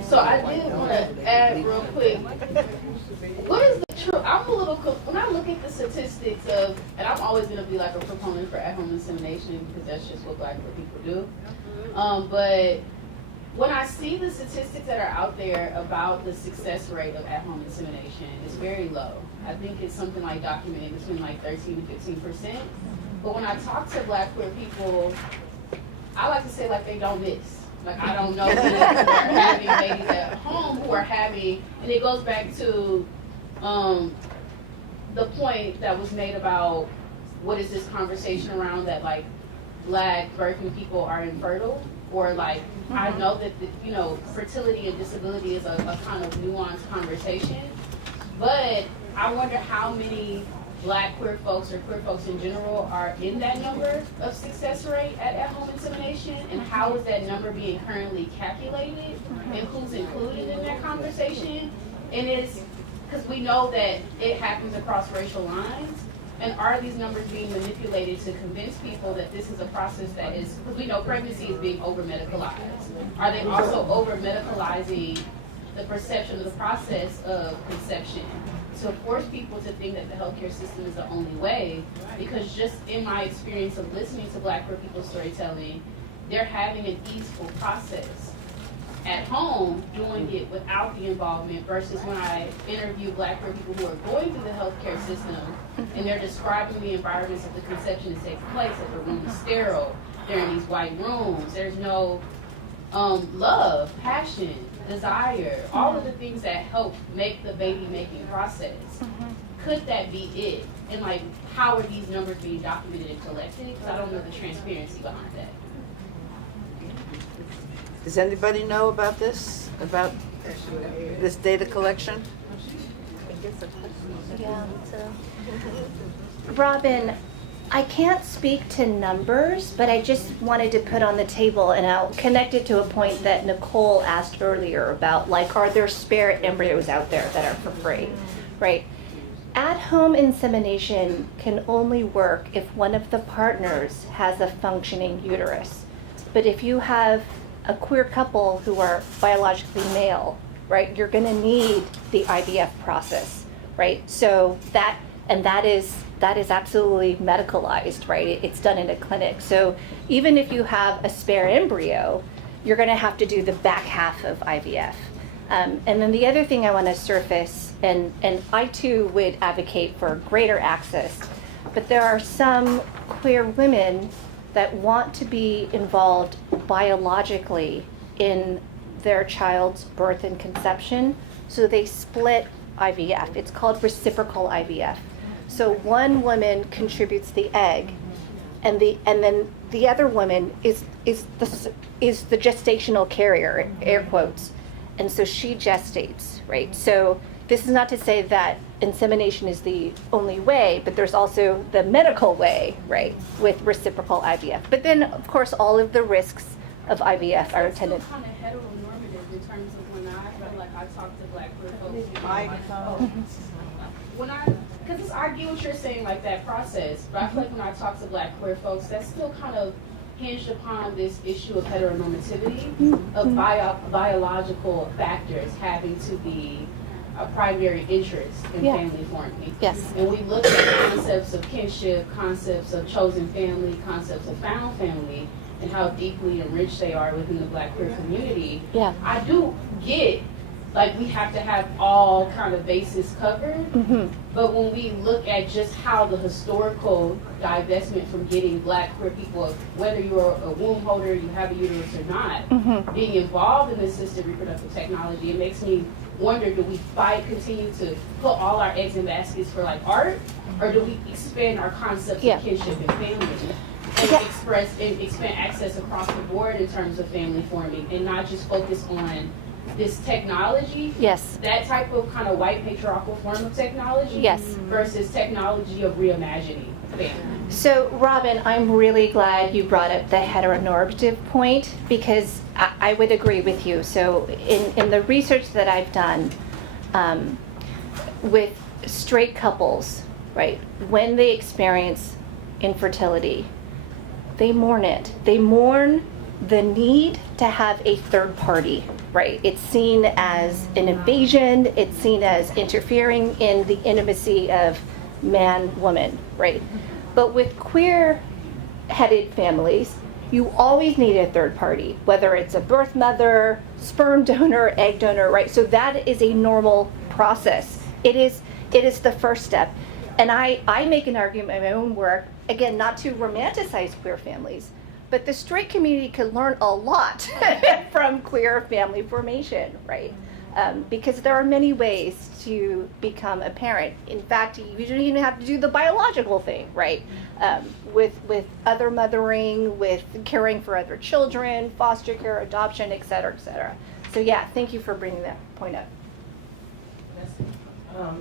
So I did want to add real quick, what is the true, I'm a little, when I look at the statistics of, and I'm always going to be like a proponent for at-home insemination because that's just what Black people do, but when I see the statistics that are out there about the success rate of at-home insemination, it's very low. I think it's something like documented between like 13 to 15%. But when I talk to Black queer people, I like to say like they don't miss. Like I don't know who are having babies at home who are having, and it goes back to the point that was made about what is this conversation around that like Black birthing people are infertile. Or like, I know that, fertility and disability is a kind of nuanced conversation, but I wonder how many Black queer folks or queer folks in general are in that number of success rate at-home insemination, and how is that number being currently calculated, and who's included in that conversation, and it's, because we know that it happens across racial lines. And are these numbers being manipulated to convince people that this is a process that is, because we know pregnancy is being over-medicalized. Are they also over-medicalizing the perception of the process of conception to force people to think that the healthcare system is the only way? Because just in my experience of listening to Black queer people's storytelling, they're having an easeful process at home, doing it without the involvement, versus when I interview Black queer people who are going through the healthcare system and they're describing the environments of the conception that takes place, that the room is sterile, they're in these white rooms, there's no love, passion, desire, all of the things that help make the baby making process. Could that be it? And like, how are these numbers being documented and collected? Because I don't know the transparency behind that. Does anybody know about this? About this data collection? Yeah. Robin, I can't speak to numbers, but I just wanted to put on the table, and I'll connect it to a point that Nicole asked earlier about, like, are there spare embryos out there that are for free, right? At-home insemination can only work if one of the partners has a functioning uterus. But if you have a queer couple who are biologically male, right, you're going to need the IVF process, right? So that is absolutely medicalized, right? It's done in a clinic. So even if you have a spare embryo, you're going to have to do the back half of IVF. And then the other thing I want to surface, and I too would advocate for greater access, but there are some queer women that want to be involved biologically in their child's birth and conception, so they split IVF. It's called reciprocal IVF. So one woman contributes the egg, and then the other woman is the gestational carrier, air quotes, and so she gestates, right? So this is not to say that insemination is the only way, but there's also the medical way, right, with reciprocal IVF. But then, of course, all of the risks of IVF are attended. It's still kind of heteronormative in terms of when I feel like I talk to Black queer folks. Because I get what you're saying, like that process, but I feel like when I talk to Black queer folks, that's still kind of hinged upon this issue of heteronormativity, of biological factors having to be a primary interest in family forming. Yes. And we look at concepts of kinship, concepts of chosen family, concepts of found family, and how deeply enriched they are within the Black queer community. Yeah. I do get, like, we have to have all kind of bases covered, but when we look at just how the historical divestment from getting Black queer people, whether you're a womb holder, you have a uterus or not, being involved in assisted reproductive technology, it makes me wonder, do we continue to put all our eggs in baskets for like art, or do we expand our concepts of kinship and family and expand access across the board in terms of family forming, and not just focus on this technology, that type of kind of white patriarchal form of technology, versus technology of reimagining family? So, Robin, I'm really glad you brought up the heteronormative point, because I would agree with you. So, in the research that I've done with straight couples, right, when they experience infertility, they mourn it. They mourn the need to have a third party, right? It's seen as an invasion. It's seen as interfering in the intimacy of man-woman, right? But with queer-headed families, you always need a third party, whether it's a birth mother, sperm donor, egg donor, right? So that is a normal process. It is the first step. And I make an argument in my own work, again, not to romanticize queer families, but the straight community can learn a lot from queer family formation, right? Because there are many ways to become a parent. In fact, you don't even have to do the biological thing, right? With other mothering, with caring for other children, foster care, adoption, et cetera, et cetera. So yeah, thank you for bringing that point up.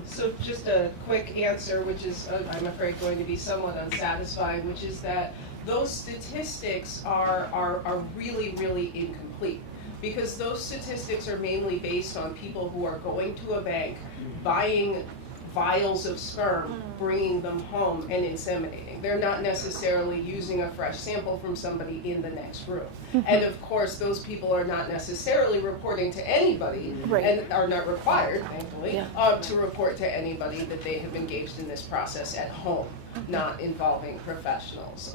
So just a quick answer, which is, I'm afraid, going to be somewhat unsatisfying, which is that those statistics are really, really incomplete, because those statistics are mainly based on people who are going to a bank, buying vials of sperm, bringing them home and inseminating. They're not necessarily using a fresh sample from somebody in the next room. And of course, those people are not necessarily reporting to anybody, and are not required, thankfully, to report to anybody that they have engaged in this process at home, not involving professionals.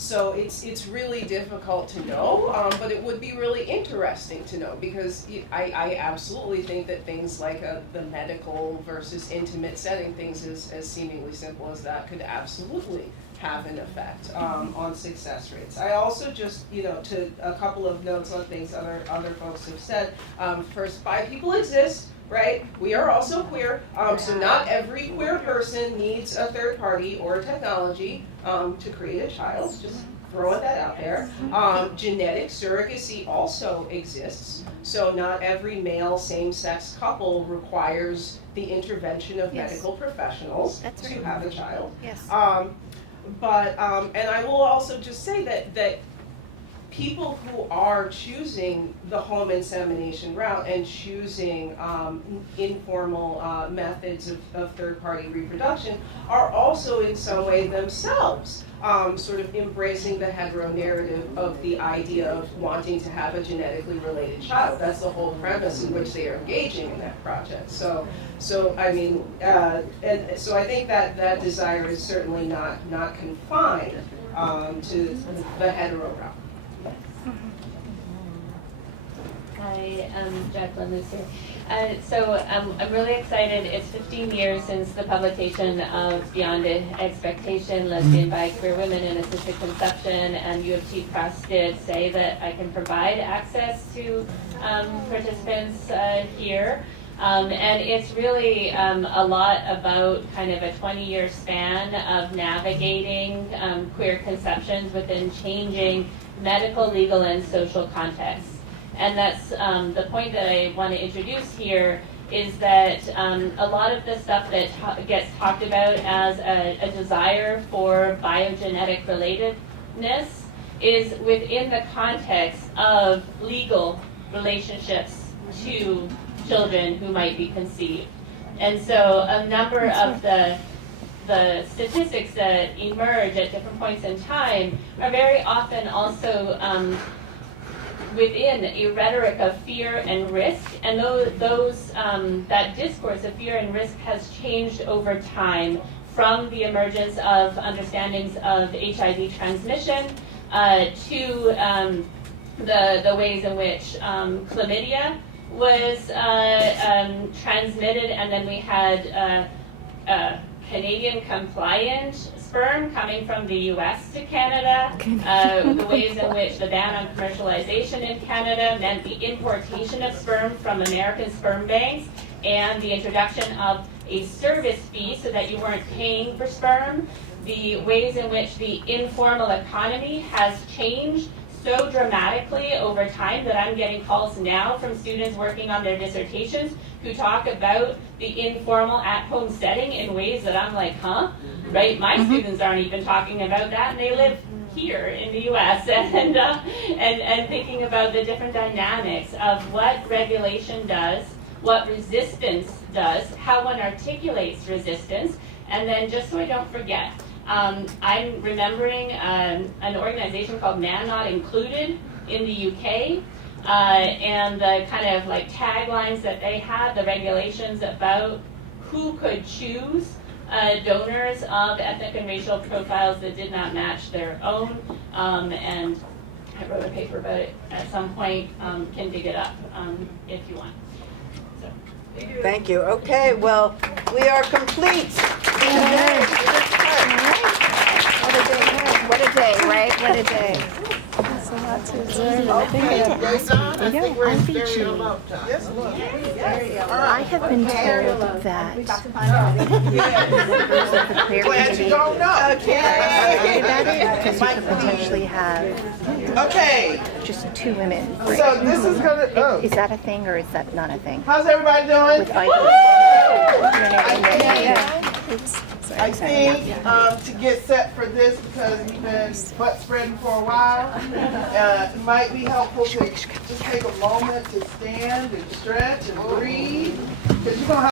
So it's really difficult to know, but it would be really interesting to know, because I absolutely think that things like the medical versus intimate setting, things as seemingly simple as that, could absolutely have an effect on success rates. I also just, to a couple of notes on things other folks have said. First, bi people exist. Right? We are also queer, so not every queer person needs a third party or technology to create a child. Just throwing that out there. Genetic surrogacy also exists, so not every male same-sex couple requires the intervention of medical professionals to have a child. And I will also just say that people who are choosing the home insemination route and choosing informal methods of third-party reproduction are also in some way themselves sort of embracing the heteronarrative of the idea of wanting to have a genetically related child. That's the whole premise in which they are engaging in that project. So I mean, and so I think that desire is certainly not confined to the hetero route. Hi, Hi, I'm Jacqueline Luce here. I'm really excited. It's 15 years since the publication of Beyond Expectation, Lesbian, Bi, Queer Women in Assisted Conception, and U of T Press did say that I can provide access to participants here. And it's really a lot about kind of a 20-year span of navigating queer conceptions within changing medical, legal, and social contexts. And that's the point that I want to introduce here is that a lot of the stuff that gets talked about as a desire for biogenetic relatedness is within the context of legal relationships to children who might be conceived. And so a number of the statistics that emerge at different points in time are very often also within a rhetoric of fear and risk, and that discourse of fear and risk has changed over time from the emergence of understandings of HIV transmission to the ways in which chlamydia was transmitted, and then we had Canadian compliant sperm coming from the US to Canada, the ways in which the ban on commercialization in Canada meant the importation of sperm from American sperm banks, and the introduction of a service fee so that you weren't paying for sperm, the ways in which the informal economy has changed so dramatically over time that I'm getting calls now from students working on their dissertations who talk about the informal at-home setting in ways that I'm like, huh? Right? My students aren't even talking about that, and they live here in the U.S. and thinking about the different dynamics of what regulation does, what resistance does, how one articulates resistance, and then just so I don't forget, I'm remembering an organization called Man Not Included in the UK, and the kind of like taglines that they had, the regulations about who could choose donors of ethnic and racial profiles that did not match their own, and I wrote a paper about it at some point, can dig it up if you want. So. Thank you. Okay, well, we are complete. What a day, right? What a day. That's a lot to observe. I have been told that members of the queer community about it because you could potentially have just two women. So this is gonna. Is that a thing or is that not a thing? How's everybody doing? With either. I think to get set for this, because we've been butt spreading for a while, it might be helpful to just take a moment to stand and stretch and breathe, because you're gonna have